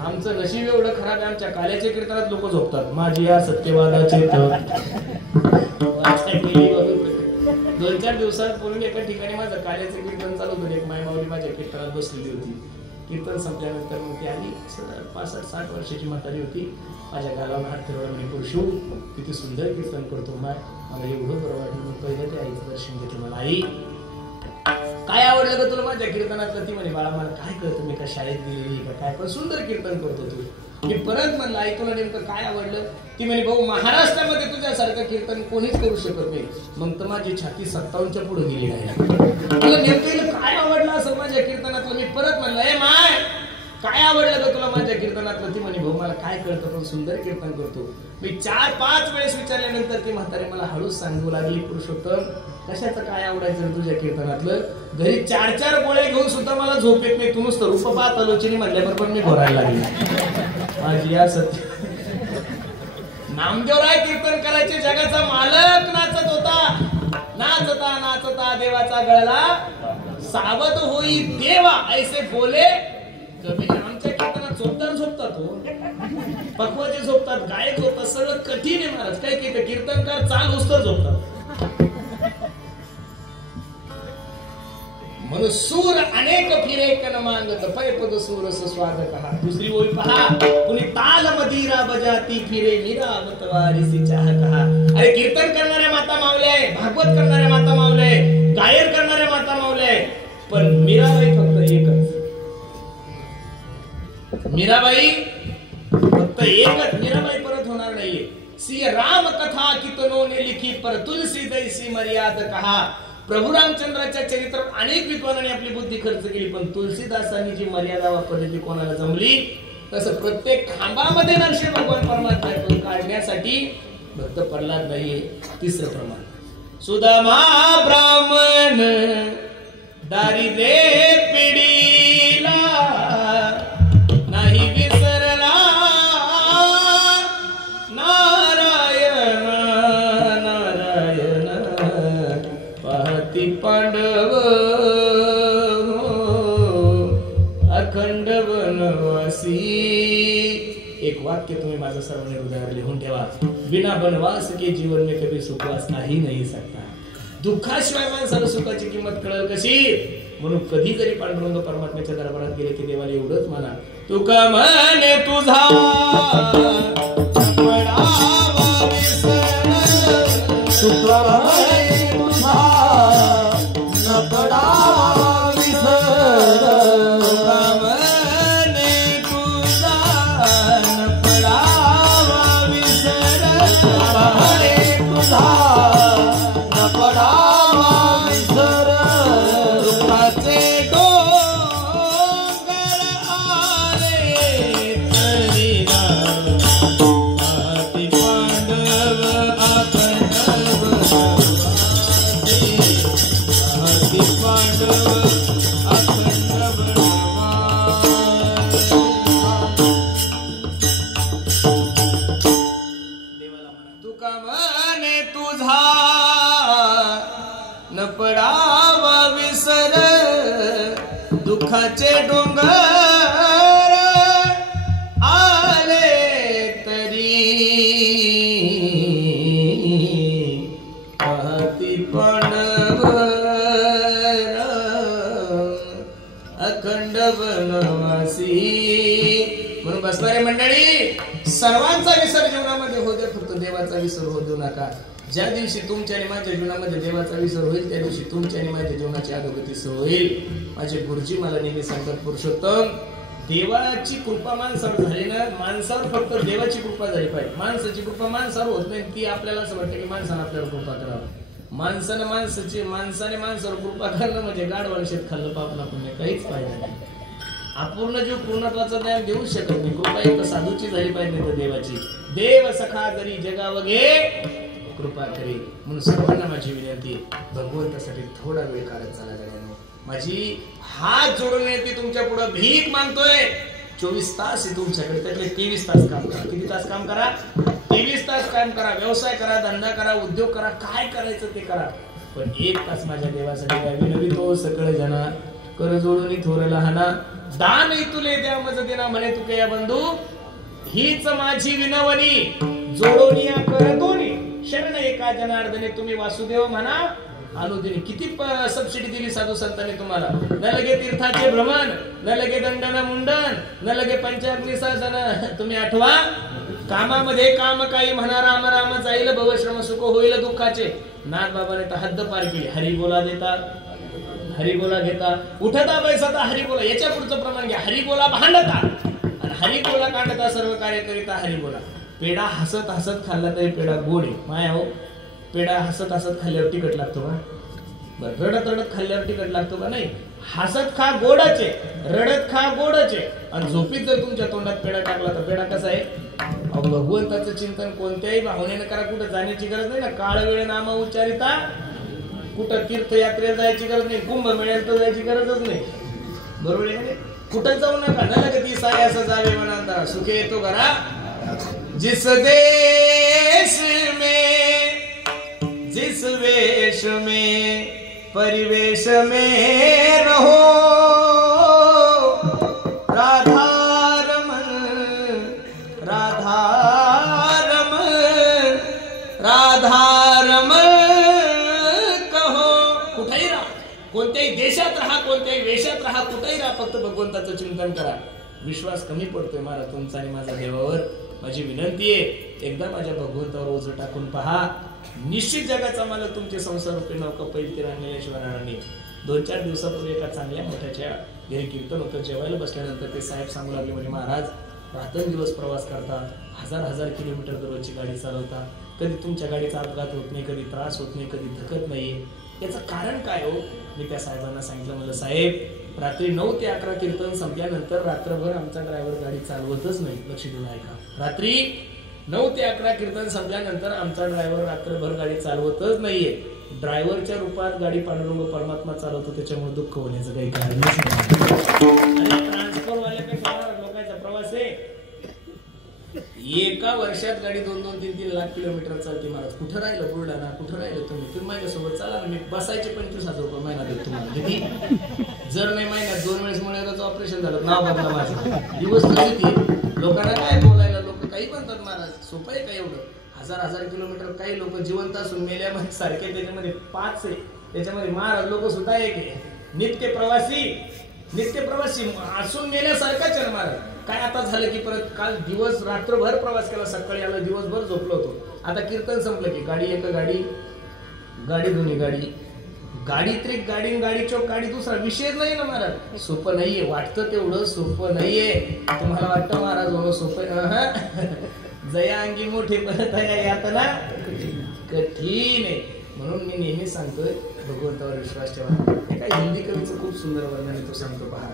आमचं नशीब एवढं खराब आहे, आमच्या काल्याच्या कीर्तनात लोक झोपतात. माझी या सत्यवादाचे 2-4 दिवसांपूर्वी एका ठिकाणी माझं काल्याचं कीर्तन चालू होतं. एक मायमावली माझ्या कीर्तनात बसलेली होती. कीर्तन संपल्यानंतर मग ती आली, 65-60 वर्षाची म्हातारी होती. माझ्या गालावर हात फिरवला, म्हणे पुरुषू किती सुंदर कीर्तन करतो मला एवढं बरं वाटलं. मग पहिलं ते आईचं दर्शन घेतलं. मला आई काय आवडलं का तुला माझ्या कीर्तनातलं? ती म्हणे बाळा मला काय कळतं, मी का शाळेत गेलेली का काय, पण सुंदर कीर्तन करतो तू. मी परत म्हणलं आई तुला नेमकं काय आवडलं? ती म्हणे भाऊ महाराष्ट्रामध्ये तुझ्यासारखं कीर्तन कोणीच करू शकत नाही. मग तर माझी छाती 57च्या पुढे गेली नाही. तुला नेमकं काय आवडलं असं माझ्या कीर्तनातलं? मी परत म्हणलं ए माय काय आवडलं का तुला माझ्या कीर्तनातलं? ती म्हणे भाऊ मला काय कळतं, पण सुंदर कीर्तन करतो. मी 4-5 वेळेस विचारल्यानंतर ती म्हातारी मला हळूच सांगू लागली, पुरुषोत्तम कशाचं काय आवडायचं तुझ्या कीर्तनातलं? घरी 4-4 गोळे घेऊन सुद्धा मला झोप येत नाही. तू नुसतं रूप पाहत आलोचनी म्हणल्याबरोबर मी घोरायला लागली. माझी या सत्य नामदेवराय कीर्तन करायचे, जगाचा मालक नाचत होता. नाचता नाचता देवाचा गळला सावध होई देवा ऐसे बोले. आमच्या कीर्तनात झोपदार झोपतात हो, पक्वाचे झोपतात, गायक झोपतात, सगळं कठीण आहे महाराज. काय की कीर्तनकार चाल उस्तर झोपतात. म्हणून म्हणून सूर अनेक फिरे कन मांगत पै पद सूर स्वाद कहा. दुसरी ओळी पहा, कुणी ताल मदिरा बजाती फिरे मीरा मतवारीसी चाह कहा. अरे कीर्तन करणाऱ्या माता मावल्या आहे, भागवत करणाऱ्या माता मावल्या आहे, गायन करणाऱ्या माता मावल्या आहे, पण मीराबाई फक्त एकच. मीराबाई फक्त एकच. मीराबाई परत होणार नाहीये. सिय राम कथा कितनों ने लिखी पर तुलसी दैसी मर्याद कहा. प्रभू रामचंद्राच्या चरित्रात अनेक विद्वानांनी आपली बुद्धी खर्च केली, पण तुलसीदासांनी जी मर्यादा वापरली ती कोणाला जमली. तसं प्रत्येक खांबामध्ये नरसिंह भगवान परमात्मा काढण्यासाठी भक्त प्रल्हाद नाहीये. तिसरं प्रमाण, सुदामा ब्राह्मण दारिद्र्य पिढीला नाही विसरला. नारायण नारायण पाहती पांडव अखंड वनवासी. एक वाक्य तुम्ही माझं सर्वांनी हृदयावर लिहून ठेवा. बिना बनवास के जीवन में कभी सुखवास नाही नाही सकता. दुःखाशिवाय माणसाला सुखाची किंमत कळेल कशी. म्हणून कधी जरी पांडुरंग परमात्म्याच्या दरबारात गेले की देवाला एवढंच म्हणा, तुका म्हणे तुझा पडावा विसर. तुका म्हणे तुझा न पडावा विसर. तुका म्हणे तुझा न पडावा विसर. म्हणे तुझा न पडावा विसर. दुःखाचे डोंगर आले तरी पाहती पांडव अखंड वनवासी. पाहती पांडव अखंड वनवासी. देवाला म्हणा, तुका म्हणे तुझा न पडावा विसर. दुःखाचे डोंगर आले तरी पाहती पांडव अखंड वनवासी. म्हणून बसणारे मंडळी, सर्वांचा विसर जीवनामध्ये होऊ दे, फक्त देवाचा विसर होऊ देऊ नका. ज्या दिवशी तुमच्या आणि माझ्या जीवनामध्ये देवाचा विसर होईल त्या दिवशी तुमच्या आणि माझ्या जीवनाची अधोगती होईल. माझे गुरुजी मला नेहमी सांगतात, पुरुषोत्तम, देवाची कृपा माणसावर झाली ना, माणसावर फक्त देवाची कृपा झाली पाहिजे. माणसाची कृपा माणसावर होत नाही. ती आपल्याला असं वाटतं की माणसानं आपल्यावर कृपा करावं. माणसाने माणसावर कृपा करणं म्हणजे गाढवाला शेत खाल्लं पापला पुण्य, काहीच फायदा नाही. अपूर्ण जीव पूर्णत्वाचं ज्ञान देऊ शकत नाही. कृपा एक साधूची झाली पाहिजे तर देवाची. देव सखा जरी जगाव घे कृपा करी. म्हणून सर्वांना माझी विनंती, भगवंतासाठी थोडा वेळ काढत चला जगानो. माझी हात जोडून विनंती, तुमच्या पुढे भीक मागतोय. 24 तास आहे तुमच्याकडे, त्यातले 23 तास काम करा. किती तास काम करा? 23 तास काम करा. व्यवसाय करा, धंदा करा, उद्योग करा, काय करायचं ते करा. पण 1 तास माझ्या देवासाठी द्या. विनवी तो सकळ जना कर जोडून थोर लहाना. दान तुले द्या मज देना म्हणे तुके या बंधू. हीच माझी विनवणी जोडोनिया करतोनी. शरण एका जनार्दने तुम्ही वासुदेव म्हणा अनुदिनी. किती सबसिडी दिली साधू संतांनी तुम्हाला. न लगे तीर्थाचे भ्रमण, न लगे दंडन मुंडन, न लगे पंचाग्नी साधन. तुम्ही आठवा, कामामध्ये काम काही म्हणा राम राम जाईल भवश्रम सुख होईल दुःखाचे. नाथ बाबाने तर हद्द पार केली. हरी बोला देता, हरी बोला घेता, उठता बैसता हरी बोला. याच्या पुढचं प्रमाण घ्या. हरी बोला भांडता आणि हरी बोला कांडता सर्व कार्य करिता हरी बोला. पेढा हसत हसत खाल्ला तरी पेढा गोड आहे. माया हो, पेढा हसत हसत खाल्ल्यावर तिखट लागतो का? बरं, रडत रडत खाल्ल्यावर तिखट लागतो का? नाही. हसत खा गोडाचे, रडत खा गोडाचे. आणि झोपीत जर तुमच्या तोंडात पेढा टाकला तर पेढा कसा आहे? भगवंताचं चिंतन कोणत्याही भावनेनं करा. कुठं जाण्याची गरज नाही ना. काळ वेळ नाम उच्चारिता. कुठं तीर्थयात्रेला जायची गरज नाही. कुंभ मेळ्यात तर जायची गरजच नाही. बरोबर आहे. कुठं जाऊ नका. न लगती साय असं जावे म्हणा सुखे येतो घरा. जिस देश में जिस वेश में परिवेश में रहो राधारमन राधारमन राधारमन कहो. कुठेही राहा, कोणत्याही देशात राहा, कोणत्याही वेशात राहा, कुठेही राहा, फक्त भगवंताचं चिंतन करा. विश्वास कमी पडतोय महाराज तुमचा आणि माझा देवावर. माझी विनंती आहे, एकदा माझ्या भगवंतावर ओझं टाकून पहा. निश्चित जगाचा मालक तुमचे संसार रुपये नौका पैल ती रांगलेल्याशिवाय राहणार नाही. 2-4 दिवसापूर्वी एका चांगल्या मोठ्याच्या घरी कीर्तन होतं. जेवायला बसल्यानंतर ते साहेब सांगू लागले, म्हणजे महाराज रात्रंदिवस प्रवास करता, 1000 किलोमीटर दररोजची गाडी चालवता, कधी तुमच्या गाडीचा अपघात होत नाही, कधी त्रास होत नाही, कधी धकत नाहीये, याचं कारण काय हो? मी त्या साहेबांना सांगितलं, म्हणलं साहेब रात्री 9 ते 11 कीर्तन संपल्यानंतर रात्रभर आमचा ड्रायव्हर गाडी चालवतच नाही. लक्ष देऊन ऐका, रात्री 9 ते 11 कीर्तन संपल्यानंतर आमचा ड्रायव्हर रात्रभर गाडी चालवतच नाहीये. ड्रायव्हरच्या रूपात गाडी पांडुरंग परमात्मा चालवतो, त्याच्यामुळे दुःख होण्याचं काही कारण नाही. ट्रान्सफर वाल्यापेक्षा लोकांचा प्रवास आहे. एका वर्षात गाडी 2-3 लाख किलोमीटर चालते महाराज. कुठं राहिलं बुलढाणा, कुठं राहिलं तुम्ही माझ्यासोबत चला ना, मी बसायचे 25,000 रुपये महिना देतो तुम्हाला. किती? जर नाही महिन्यात 2 वेळेस मुळव्याधाचं ऑपरेशन झालं, नाव बदला माझं. दिवस लोकांना काय बोलायला, लोक काही म्हणतात महाराज. सोपं आहे का एवढं? 1000 किलोमीटर. काही लोक जिवंत असून मेल्यामध्ये सारखे, त्याच्यामध्ये 5 आहे, त्याच्यामध्ये महाराज लोक सुद्धा एक आहे. नित्य प्रवासी असून मेल्यासारखाच आहे महाराज. काय आता झालं की परत काल दिवस रात्रभर प्रवास केला, सकाळी आला, दिवसभर झोपलो होतो. आता कीर्तन संपलं की गाडी एक गाडी दोन्ही गाडी त्रिक गाडी चौक गाडी, दुसरा विषयच नाही ना महाराज. सोपं नाहीये, वाटतं तेवढं सोपं नाहीये. तुम्हाला वाटतं महाराज हो सोपं? जया अंगी मोठे परत आता ना कठीण आहे. म्हणून मी नेहमी सांगतोय भगवंतावर विश्वास ठेवा. एका हिंदी कवीचं खूप सुंदर वर्णन तो सांगतो पहा.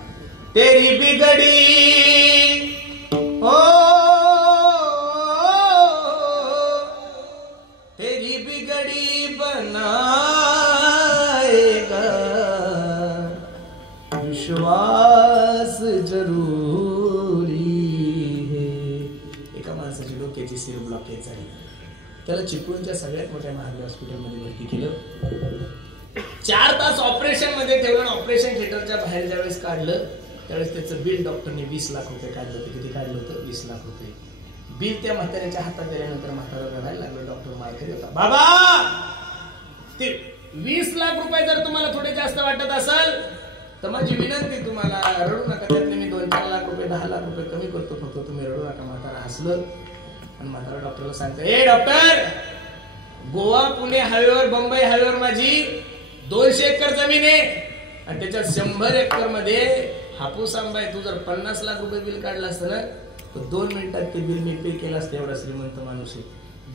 तेरी बिगड़ी हो, तेरी बिगड़ी बनाएगा विश्वास जरूरी है. एका माणसाची डोक्याची सिर ब्लॉकेज झाली, त्याला चिपळूणच्या सगळ्यात मोठ्या महाराज हॉस्पिटलमध्ये भरती केलं. 4 तास ऑपरेशन मध्ये ठेवलं. ऑपरेशन थिएटरच्या बाहेर ज्यावेळेस काढलं त्यावेळेस त्याचं बिल डॉक्टरने 20 लाख रुपये काढलं होतं. किती काढलं होतं? 20 लाख रुपये. बिल त्या म्हाताऱ्याच्या हातात दिल्यानंतर म्हातारा रडायला लागलं. डॉक्टर मारकरी होता. बाबा ते 20 लाख रुपये जर तुम्हाला थोडे जास्त वाटत असेल तर माझी विनंती, तुम्हाला रडू नका. त्यातले मी 2-4 लाख रुपये 10 लाख रुपये कमी करतो, फक्त तुम्ही रडू नका. म्हातारा हसलं आणि म्हातारा डॉक्टरला सांगतो, ए डॉक्टर, गोवा पुणे हायवेवर, मुंबई हायवेवर माझी 200 एकर जमीन आहे आणि त्याच्यात 100 एकर मध्ये हापूस आंबा आहे. तू जर 50 लाख रुपये बिल काढलं असतं ना तर 2 मिनिटात ते बिल मी पे केलं असतं. एवढा श्रीमंत माणूस आहे.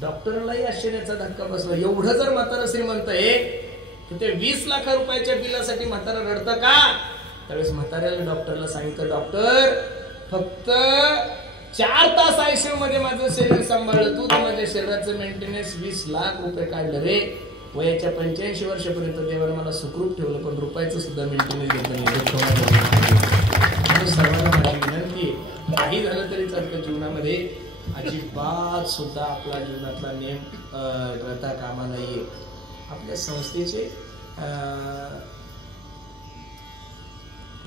डॉक्टरलाही आश्चर्याचा धक्का बसला. एवढं जर म्हातारा श्रीमंत आहे तर ते 20 लाख रुपयाच्या बिलासाठी म्हातारा रडतं का? त्यावेळेस म्हाताऱ्याला डॉक्टरला सांगितलं, डॉक्टर फक्त 4 तास आयसीयू मध्ये माझं शरीर सांभाळलं तू, तर माझ्या शरीराचं मेंटेनन्स 20 लाख रुपये काढलं रे. वयाच्या 85 वर्षापर्यंत देवाने मला सुखरूप ठेवलं, पण रुपयाचं सुद्धा मेंटेनन्स घेतलं नाही. सर्वांना माझी विनंती, काही झालं तरी चालतं जीवनामध्ये अजिबात सुद्धा आपला जीवनातला नेम करता कामा नाहीये. आपल्या संस्थेचे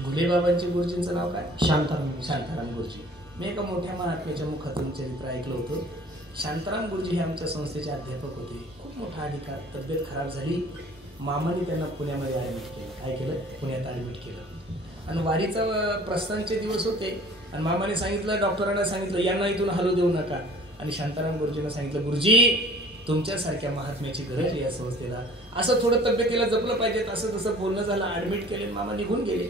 घुलेबाबांची गुरुजींचं नाव काय? शांताराम गुरुजी. मी एका मोठ्या महात्म्याच्या मुखातून चरित्र ऐकलं होतं. शांताराम गुरुजी हे आमच्या संस्थेचे अध्यापक होते. खूप मोठा अधिकार, तब्येत खराब झाली, मामाने त्यांना पुण्यामध्ये ऍडमिट केलं. काय केलं? पुण्यात ऍडमिट केलं. आणि वारीचा प्रस्थानचे दिवस होते आणि मामाने सांगितलं, डॉक्टरांना सांगितलं यांना इथून हलू देऊ नका. आणि शांताराम गुरुजींना सांगितलं, गुरुजी तुमच्यासारख्या महात्म्याची गरज आहे या संस्थेला, असं थोडं तब्येतीला जपलं पाहिजे. असं तसं बोलणं झालं, ऍडमिट केले, मामा निघून गेले.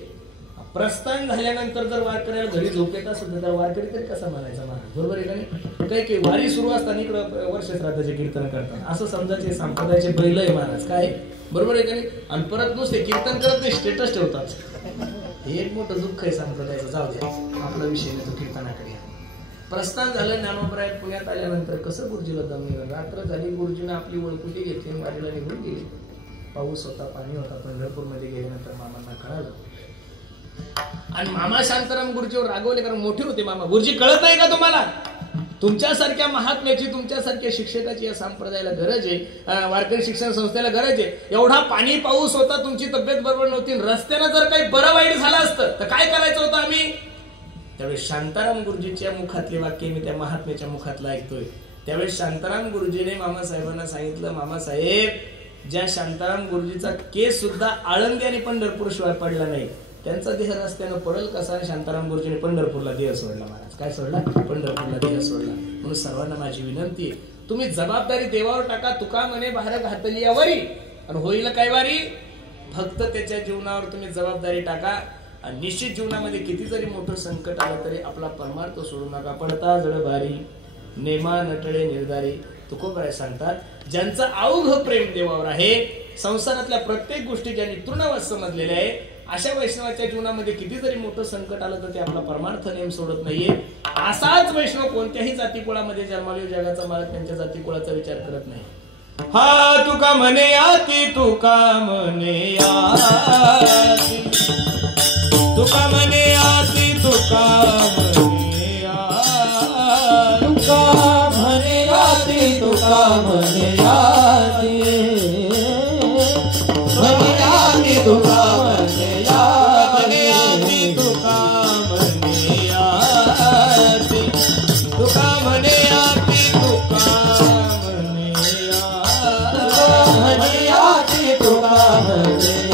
प्रस्थान झाल्यानंतर जर वारकऱ्याला घरी झोप येत असेल तर वारकरी तरी कसा म्हणायचा महाराज? बरोबर आहे का नाही? काही वारी सुरू असताना इकडं वर्ष श्राद्धाचे कीर्तन करतात असं समजायचे संप्रदायाचे बैल आहे महाराज. काय बरोबर आहे का नाही? आणि परत नुसते कीर्तन करत नाही, स्टेटस ठेवतात. हे एक मोठं दुःख आहे संप्रदायाचं. जाऊ द्या, आपला विषय नाही तो कीर्तनाकडे. प्रस्थान झालं, ज्ञानोबराय पुण्यात आल्यानंतर कसं गुरुजीला दम निघाल. रात्र झाली, गुरुजीने आपली ओळखुटी घेतली, वारीला निघून गेली. पाऊस होता, पाणी होता. पंढरपूरमध्ये गेल्यानंतर मामांना कळालं आणि मामा शांताराम गुरुजीवर रागवले, कारण मोठे होते मामा. गुरुजी कळत नाही का तुम्हाला? तुमच्यासारख्या महात्म्याची, तुमच्यासारख्या शिक्षकाची या संप्रदायाला गरज आहे, वारकरी शिक्षण संस्थेला गरज आहे. एवढा पाणी पाऊस होता, तुमची तब्येत बरोबर नव्हती, रस्त्यानं जर काही बरं वाईट झालं असतं तर काय करायचं होतं आम्ही? त्यावेळेस शांताराम गुरुजीच्या मुखातले वाक्य मी त्या महात्म्याच्या मुखातलं ऐकतोय. त्यावेळेस शांताराम गुरुजीने मामासाहेबांना सांगितलं, मामासाहेब ज्या शांताराम गुरुजीचा केस सुद्धा आळंदी आणि पंढरपूर शिवाय पडला नाही, त्यांचा देह रस्त्यानं पडल कसा. शांताराम गुरुजीने पंढरपूरला देह सोडला. महाराज काय सोडला? पंढरपूरला देह सोडला. म्हणून सर्वांना माझी विनंती आहे, तुम्ही जबाबदारी देवावर टाका. तुका म्हणे बाहेर घातली यावरी आणि होईल काय वारी. फक्त त्याच्या जीवनावर तुम्ही जबाबदारी टाका आणि निश्चित जीवनामध्ये किती जरी मोठं संकट आलं तरी आपला परमार्थ सोडू नका. पडता जड भारी नेमा नटळे निर्धारी. तुकोबराय सांगतात, ज्यांचं अवघ प्रेम देवावर आहे, संसारातल्या प्रत्येक गोष्टी ज्यांनी तृणवत समजलेल्या आहे, अशा वैष्णवाच्या जीवनामध्ये किती जरी मोठं संकट आलं तर ते आपला परमार्थ नेम सोडत नाहीये. असाच वैष्णव कोणत्याही जातीकुळामध्ये जन्माले, जगाचा मालक त्यांच्या जातीकुळाचा विचार करत नाही. हा तुका म्हणे याती, तुका म्हणे याती, तुका म्हणे याती, तुका म्हणे याती, तुका म्हणे याती, तुका म्हणे याती, म्हणे याती, तुका म्हणे याती, तुका म्हणे याती, तुका म्हणे याती, तुका म्हणे याती, तुका म्हणे याती,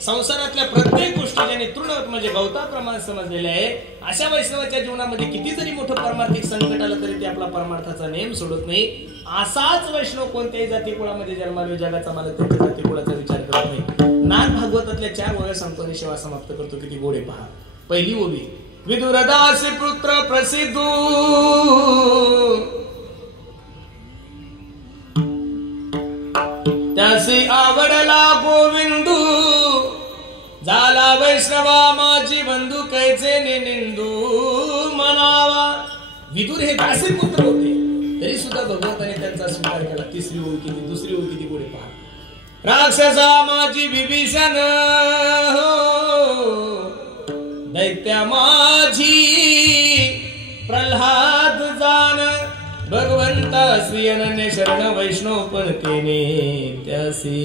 संसारातल्या प्रत्येक गोष्टी ज्यांनी तृणवत म्हणजे गवताप्रमाणे समजलेले आहे, अशा वैष्णवाच्या जीवनामध्ये किती जरी मोठं पारमार्थिक संकट आलं तरी ते आपला परमार्थाचा नेम सोडत नाही. असाच वैष्णव कोणत्याही जातीकुळामध्ये जन्माले, जगाचा मालक त्यांच्या जातीकुळाचा विचार करत नाही. नाथ भागवतातल्या 4 ओव्या सांगतो आणि सेवा समाप्त करतो. किती गोडे पहा. पहिली ओवी, विदुरदास पुत्र प्रसिद्ध त्यासी आवडला गोविंदू, झाला वैष्णवा माझी बंधू, कैचे निंदू म्हणावा. विदुर हे दासी पुत्र होते तरी सुद्धा भगवंताने त्यांचा स्वीकार केला. तिसरी ओवी किती, दुसरी ओवी किती गोडे पहा. राक्षसा माझी विभीषण दैत्या माझी प्रल्हाद जान भगवंता श्री अनन्य शरण वैष्णव पण तेने त्यासी.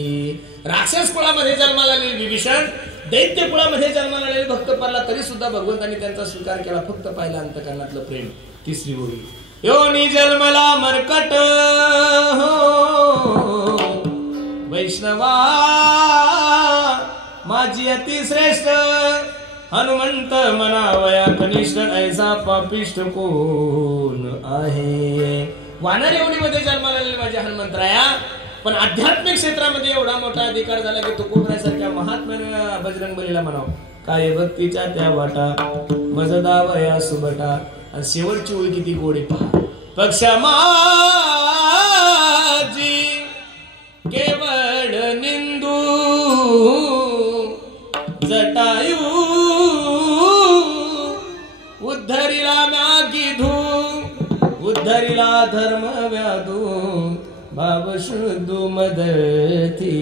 राक्षस कुळामध्ये जन्माला आलेले विभीषण, दैत्य कुळामध्ये जन्माला आलेले भक्त परला, तरी सुद्धा भगवंतांनी त्यांचा स्वीकार केला. फक्त पाहिला अंतकरणातलं प्रेम. तिसरी ओळी योनी जन्मला मरकट वैष्णवा माझी अतिश्रेष्ठ हनुमंत मनावया कनिष्ठ ऐसा पापिष्ट कोण आहे. वानर एवढीमध्ये जन्माला आलेले माझे हनुमंतराया, पण आध्यात्मिक क्षेत्रामध्ये एवढा मोठा अधिकार झाला की तुकोबरासारख्या महात्म्याने बजरंगबलीला म्हणाव काय भक्तीच्या त्या वाटा मजदावया सुबटा. आणि शेवटची ओळी किती गोडी पहा. पक्षा माझी केवळ निंदू जटायू उद्धरिला म्यागिधू उद्धरिला धर्म व्याधू भाव शुद्धू मदती.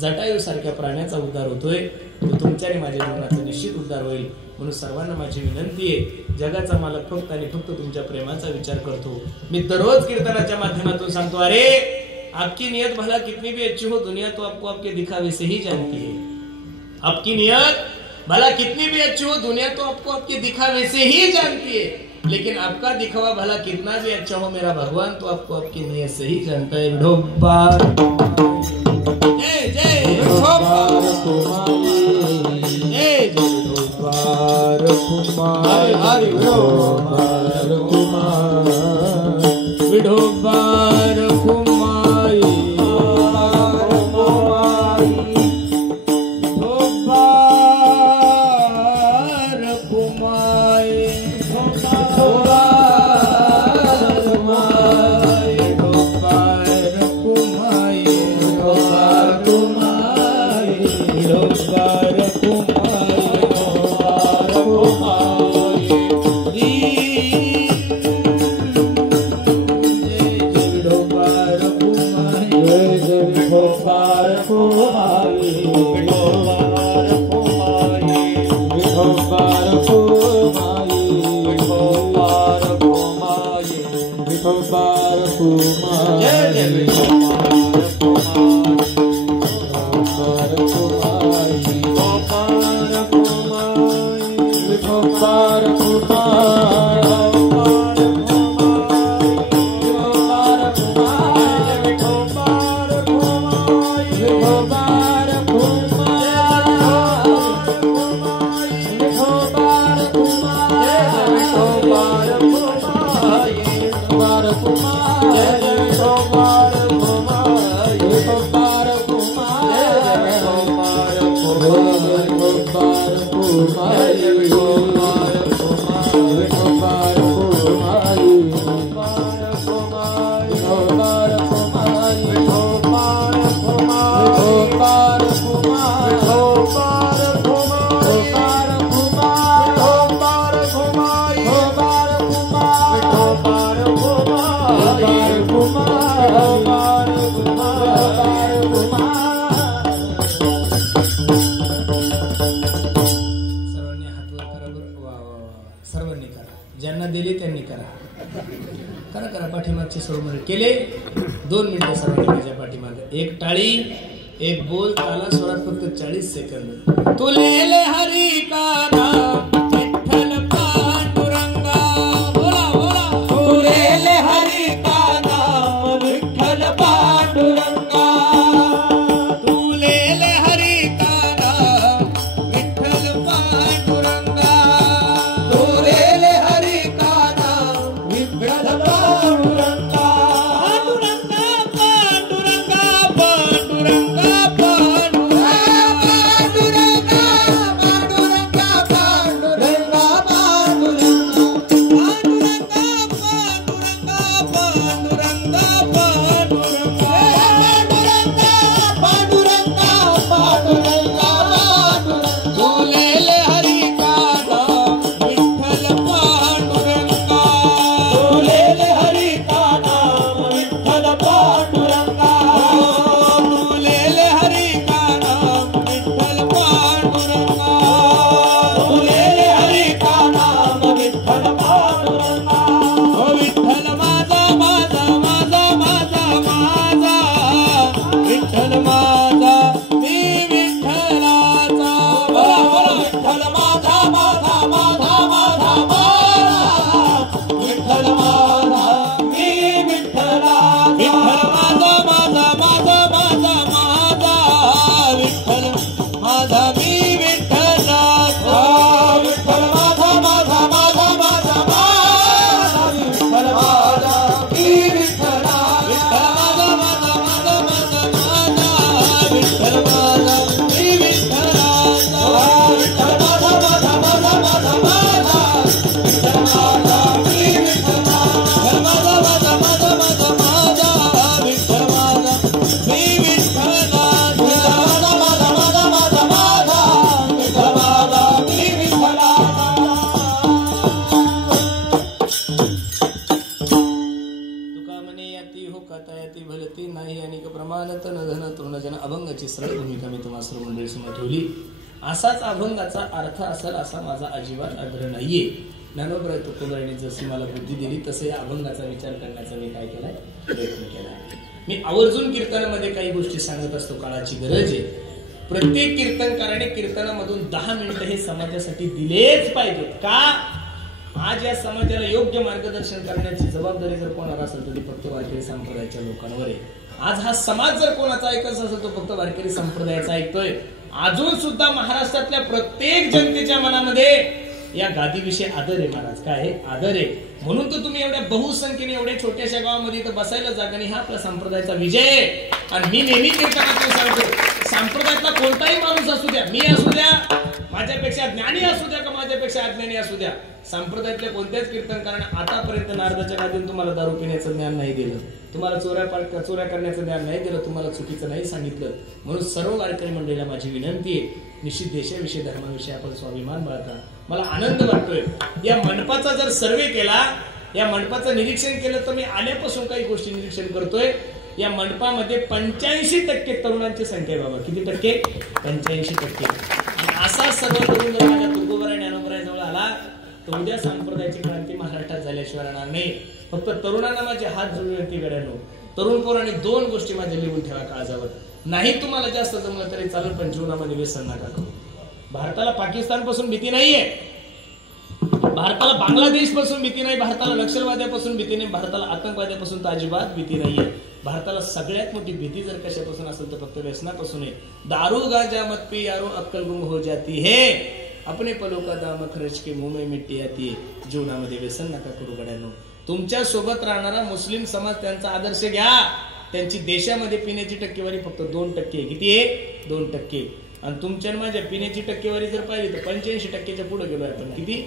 जटायू सारख्या प्राण्याचा उद्धार होतोय, तो तुमच्या आणि माझ्या जीवनाचा निश्चित उद्धार होईल. म्हणून सर्वांना माझी विनंती आहे, जगाचा मालक फक्त आणि फक्त तुमच्या प्रेमाचा विचार करतो. मी दररोज कीर्तनाच्या माध्यमातून सांगतो, अरे आपकी नियत भला कितनी भी अच्छी हो दुनिया तो आपको आपके दिखावे से ही जानती है. आपकी नियत भला कितनी भी अच्छी हो दुनिया तो आपको आपके दिखावे से ही जानती है, लेकिन आपका दिखावा भला कितना भी अच्छा हो मेरा भगवान तो आपको आपकी नियत से ही जानता है. विठोबा जय जय विठोबा जय विठोबा कुमार हरि विठोबा विठोबा पाठीमागचे सर्व केले. 2 मिनिटं सर्वांनी माझ्या पाठीमागे. एक टाळी, एक बोल, ताला स्वरात फक्त 40 सेकंद. तुले हरी का नाम विठ्ठल पांडुरंगा. बोला बोला. तुले हरी का नाम विठ्ठल पांडुरंगा. तुले हरी का नाम विठ्ठल पांडुरंगा. तुले हरी का नाम विठ्ठल पांडुरंगा. सरळ भूमिका मी तुम्हाला सर्व मंडळी समोर ठेवली. असाच अभंगाचा अर्थ असेल असा माझा अजिबात आग्रह नाहीये. ज्ञानोबराय तुकोबारायांनी जशी मला बुद्धी दिली तसे या अभंगाचा विचार करण्याचा मी काय केलाय, प्रयत्न केलाय. मी आवर्जून कीर्तनामध्ये काही गोष्टी सांगत असतो, काळाची गरज आहे. प्रत्येक कीर्तनकाराने कीर्तनामधून 10 मिनिटं हे समाजासाठी दिलेच पाहिजेत. का? आज या समाजाला योग्य मार्गदर्शन करण्याची जबाबदारी जर कोणाला असेल तर ती फक्त वारकरी संप्रदायाच्या लोकांवर आहे. आज हा समाज जर कोणाचा ऐकायचा असेल तो फक्त वारकरी संप्रदायाचा ऐकतोय. अजून सुद्धा महाराष्ट्रातल्या प्रत्येक जनतेच्या मनामध्ये या गादीविषयी आदर आहे महाराज. काय आहे? आदर आहे. म्हणून तर तुम्ही एवढ्या बहुसंख्येने एवढ्या छोट्याशा गावामध्ये इथं बसायला जागा नाही. हा आपल्या संप्रदायाचा विजय आहे. आणि मी नेहमी कीर्तनातून सांगतो, संप्रदायातला कोणताही माणूस असू द्या, मी असू द्या, माझ्यापेक्षा ज्ञानी असू द्या का माझ्यापेक्षा अज्ञानी असू द्या, संप्रदायातल्या कोणत्याच कीर्तनकाराने आतापर्यंत नारदाच्या गादीतून तुम्हाला दारू पिण्याचं ज्ञान नाही दिलं, तुम्हाला चोऱ्या करण्याचं ज्ञान नाही दिलं, तुम्हाला चुकीचं नाही सांगितलं. म्हणून सर्व वारकरी मंडळीला माझी विनंती आहे, निश्चित देशाविषयी धर्माविषयी आपण स्वाभिमान बाळगा. मला आनंद वाटतोय. या मंडपाचा जर सर्वे केला, या मंडपाचं निरीक्षण केलं तर मी आल्यापासून काही गोष्टी निरीक्षण करतोय. या मंडपामध्ये 85% तरुणांची संख्या आहे बाबा. किती टक्के? 85%. आणि असा सर्व तरुण जर माझ्या तुकोबाराय ज्ञानोबाराय जवळ आला तर उद्या संप्रदायाची क्रांती महाराष्ट्रात झाल्याशिवाय राहणार नाही. फक्त तरुणांना माझे हात जोडून गड्यानो, तरुण पोरांनी 2 गोष्टी माझ्या लिहून ठेवा काळजावर. नाही तुम्हाला जास्त जमलं तरी चालेल, पण जीवनामध्ये व्यसन नका करू. भारताला पाकिस्तान पासून भीती नाहीये, भारताला बांगलादेश पासून भीती नाही, भारताला नक्षलवाद्यापासून भीती नाही, भारताला आतंकवाद्यापासून तर अजिबात भीती नाहीये. भारताला सगळ्यात मोठी भीती जर कशापासून असेल तर फक्त व्यसनापासून आहे. दारू गांजा मत पी यारो अक्कल गुम हो जाती है, अपने पलों का दाम खर्च के मुंह में मिट्टी आती है. जीवनामध्ये व्यसन नका करू गड्यांनो. तुमच्या सोबत राहणारा मुस्लिम समाज त्यांचा आदर्श घ्या. त्यांची देशामध्ये पिण्याची टक्केवारी फक्त 2% किती आहे? 2%. आणि तुमच्या माझ्या पिण्याची टक्केवारी जर पाहिली तर 85% पुढे गेलोय आपण. किती?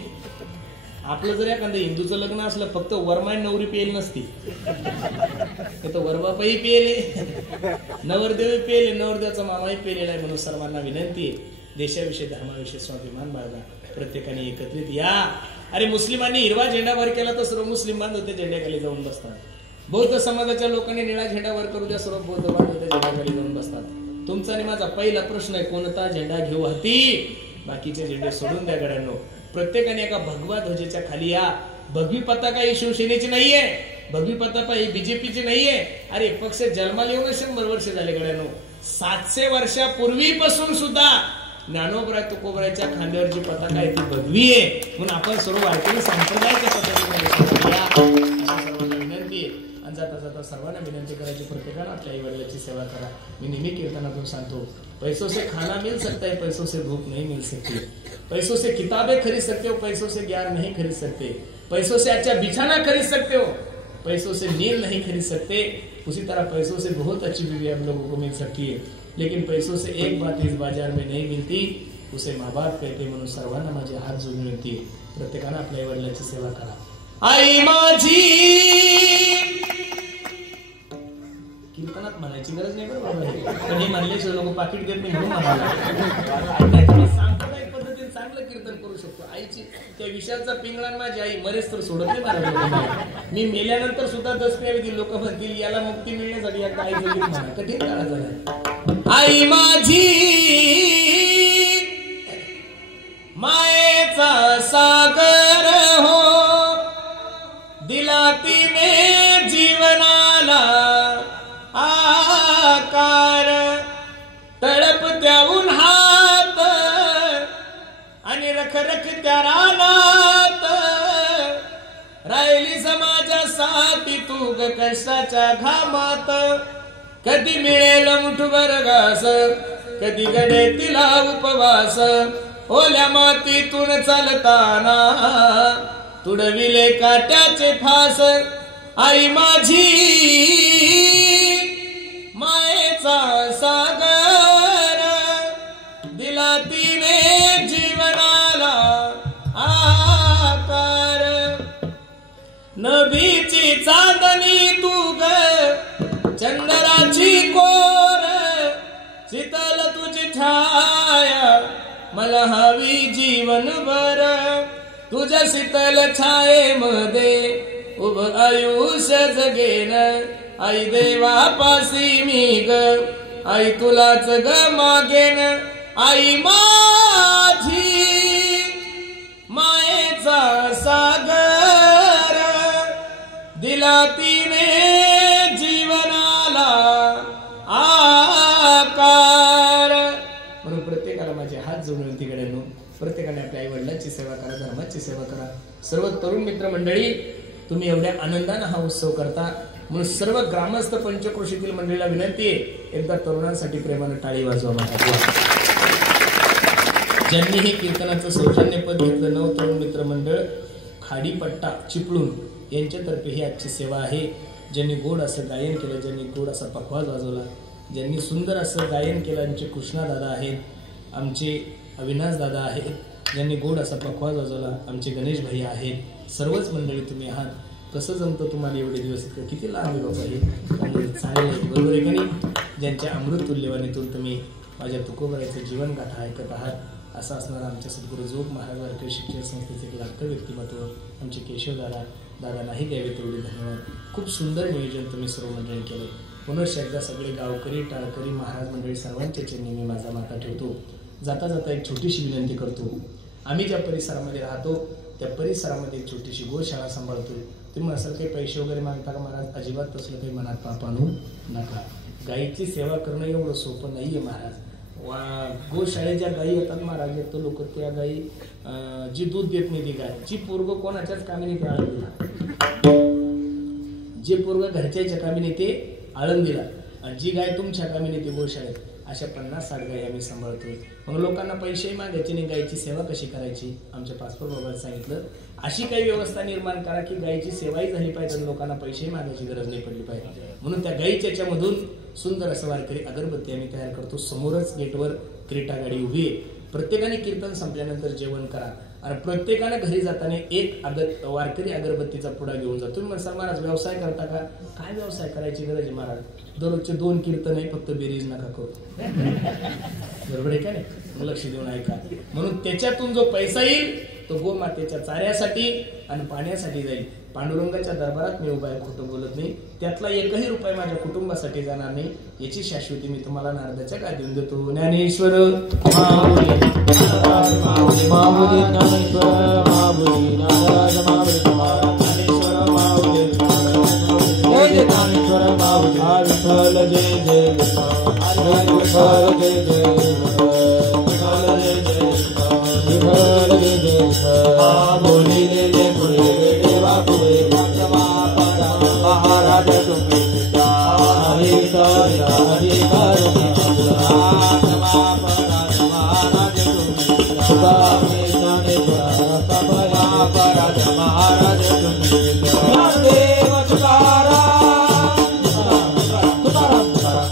आपलं जर एखादं हिंदूचं लग्न असलं फक्त वरमाय नवरी पेल नसती, तर वरबापाही पेले, नवरदेव पेले, नवरदेवाचा मामाही पेलेला आहे. म्हणून सर्वांना विनंती आहे, देशाविषयी धर्माविषयी स्वाभिमान बाळगा. प्रत्येकाने एकत्रित या. अरे मुस्लिमांनी हिरवा झेंडा वर केला तर सर्व मुस्लिम बांधव त्या झेंड्याखाली जाऊन बसतात. बौद्ध समाजाच्या लोकांनी निळा झेंडा वर करू द्या, सर्व बौद्ध बांधव त्या झेंड्याखाली जाऊन बसतात. तुमचा आणि माझा पहिला प्रश्न आहे, कोणता झेंडा घेऊ हाती? बाकीचे झेंडे सोडून द्या गड्यांनो. प्रत्येकाने एका भगवा ध्वजेच्या खाली या. भगवी पताका ही शिवसेनेची नाहीये, भगवी पताका ही बीजेपीची नाहीये. अरे पक्ष जन्माला येऊन 100 वर्ष झाले गड्यांनो. 700 वर्षापूर्वीपासून सुद्धा ज्ञानोबराय तुकोबारायच्या खांद्यावरची पताका आहे ती भगवी आहे. म्हणून आपण सर्व वारकरी संप्रदायाच्या पद्धतीने विनंती आहे. आणि जाता जाता सर्वांना विनंती करायची, प्रत्येकाने आपल्या आई वडिलांची सेवा करा. मी नेहमी कीर्तनातून सांगतो, पैसों से खाना मिल सकता है, पैसों से भूख नहीं मिल सकती. पैसों से किताबें खरीद सकते हो, पैसों से ज्ञान नहीं खरीद सकते. पैसों से अच्छा बिछाना खरीद सकते हो, पैसों से नींद नहीं खरीद सकते. उसी तरह पैसों से बहुत अच्छी बीवी आप लोगों को मिल सकती है, लेकिन पैसों से एक बात इस बाजार में नहीं मिलती, उसे माँ बाप कहते. म्हणून सर्वांना माझे हात जोडून विनंती आहे, प्रत्येकाने आपल्या वडिलांची सेवा करा. आई माझी, कीर्तनात म्हणायची गरज नाही बरं बाबा, पण हे म्हणल्याशिवाय लोक पाकिट देत नाही म्हणून म्हणाला. सांप्रदायिक पद्धतीने चांगलं कीर्तन करू शकतो. आईची त्या विषयाचा पिंगळा माझी आई मरेच तर सोडत नाही मला. मी मेल्यानंतर सुद्धा दसऱ्याविधी लोक म्हणतील याला मुक्ती मिळण्यासाठी एकदा आई जगली म्हणा. कठीण काळा झाला. आई माझी मायेचा सागर हो, दिला तिने जीवनाला आकार. तळपत्या उन्हात आणि रखरखत्या रानात, राहिली समाजासाठी तू ग कष्टाच्या घामात. कधी मिळेल मुठभर घास, कधी गडे तिला उपवास. ओल्या मातीतून चालताना तुडविले काट्याचे फास. आई माझी मायेचा सागर, दिला तिने जीवनाला आकार. नभीची चांदणी तू ग, चंद्राची कोर. शीतल तुझी छाया मला हवी जीवनभर. तुझ्या शीतल छायेमध्ये उभ आयुष्य जगेन. आई देवापासी मी ग आई तुलाच ग मागेन आई माझी मायेचा सागर दिला तिने जीवनाला आकार. म्हणून प्रत्येकाला माझे हात जोडून तिकडे प्रत्येकाने आपल्या आई वडिलांची सेवा करा, धर्माची सेवा करा. सर्व तरुण मित्र मंडळी तुम्ही एवढ्या आनंदाने हा उत्सव करता म्हणून सर्व ग्रामस्थ पंचक्रोशीतील मंडळीला विनंती आहे, एकदा तरुणांसाठी प्रेमाने टाळी वाजवा. ज्यांनी हे कीर्तनाचं सौजन्यपद घेतलं नव तरुण मित्र मंडळ खाडीपट्टा चिपळूण यांच्यातर्फे ही आजची सेवा आहे. ज्यांनी गोड असं गायन केलं, ज्यांनी गोड असा पखवाज वाजवला, ज्यांनी सुंदर असं गायन केलं आमचे कृष्णा दादा आहेत, आमचे अविनाश दादा आहेत, ज्यांनी गोड असा पखवाज वाजवला आमचे गणेश भाई आहेत. सर्वच मंडळी तुम्ही आहात. कसं जमतं तुम्हाला एवढे दिवस? किती लहान आहे बाबा हे, चांगलं आहे बरोबर आहे का नाही? ज्यांच्या अमृत तुल्यवाणीतून तुम्ही माझ्या तुकोबरायचं जीवनगाथा ऐकत आहात. असं असणारा आमच्या सद्गुरू जोग महाराज वारकरी शिक्षण संस्थेचे एक लाडकं व्यक्तिमत्व आमचे केशव दादा नाही द्यावे तेवढे धन्यवाद. खूप सुंदर नियोजन तुम्ही सर्व मंडळी केलं. पुनश्च एकदा सगळे गावकरी टाळकरी महाराज मंडळी सर्वांच्या चरणी मी माझा माथा ठेवतो. जाता जाता एक छोटीशी विनंती करतो. आम्ही ज्या परिसरामध्ये राहतो त्या परिसरामध्ये एक छोटीशी गोशाळा सांभाळतोय. तुम्ही असेल काही पैसे वगैरे मागता का महाराज? अजिबात तसलं काही मनात पाप आणू नका. गायीची सेवा करणं एवढं सोपं नाहीये महाराज. गोशाळेच्या गायी येतात महाराज, येतो लोक त्या गायी जी दूध देत नाही ती गाय, जी पोरग कोणाच्याच कामी नाही ते आळंदीला, जे पोरग घरच्याच्या कामी नाही ते आळंदीला, आणि जी गाय तुमच्या कामी नाही ते गोशाळेत, अशा 50-60 गायी आम्ही सांभाळतोय. मग लोकांना पैसेही मागायचे नाही, गायीची सेवा कशी करायची? आमच्या पासपोर्ट बाबांनी सांगितलं अशी काही व्यवस्था निर्माण करा की गायीची सेवाही झाली पाहिजे आणि लोकांना पैसेही मागायची गरज नाही पडली पाहिजे. म्हणून त्या गायीच्या याच्यामधून सुंदर असं वारकरी अगरबत्ती आम्ही तयार करतो. समोरच गेटवर क्रेटा गाडी उभी आहे. प्रत्येकाने कीर्तन संपल्यानंतर जेवण करा आणि प्रत्येकाने घरी जाताना एक वारकरी अगरबत्तीचा पुडा घेऊन जा. तुम्ही म्हणसाल महाराज व्यवसाय करता का? काय व्यवसाय करायची गरज आहे महाराज? दररोजचे 2 कीर्तन आहे, फक्त बेरीज नका करू. बरोबर आहे का नाही? लक्ष देऊन ऐका. म्हणून त्याच्यातून जो पैसा येईल तो गोमातेच्या चाऱ्यासाठी आणि पाण्यासाठी जाईल. पांडुरंगाच्या दरबारात मी उभा आहे, खोटं बोलत नाही. त्यातला एकही रुपये माझ्या कुटुंबासाठी जाणार नाही याची शाश्वती मी तुम्हाला नारदाच्या का देऊन देतो. ज्ञानेश्वर महाराज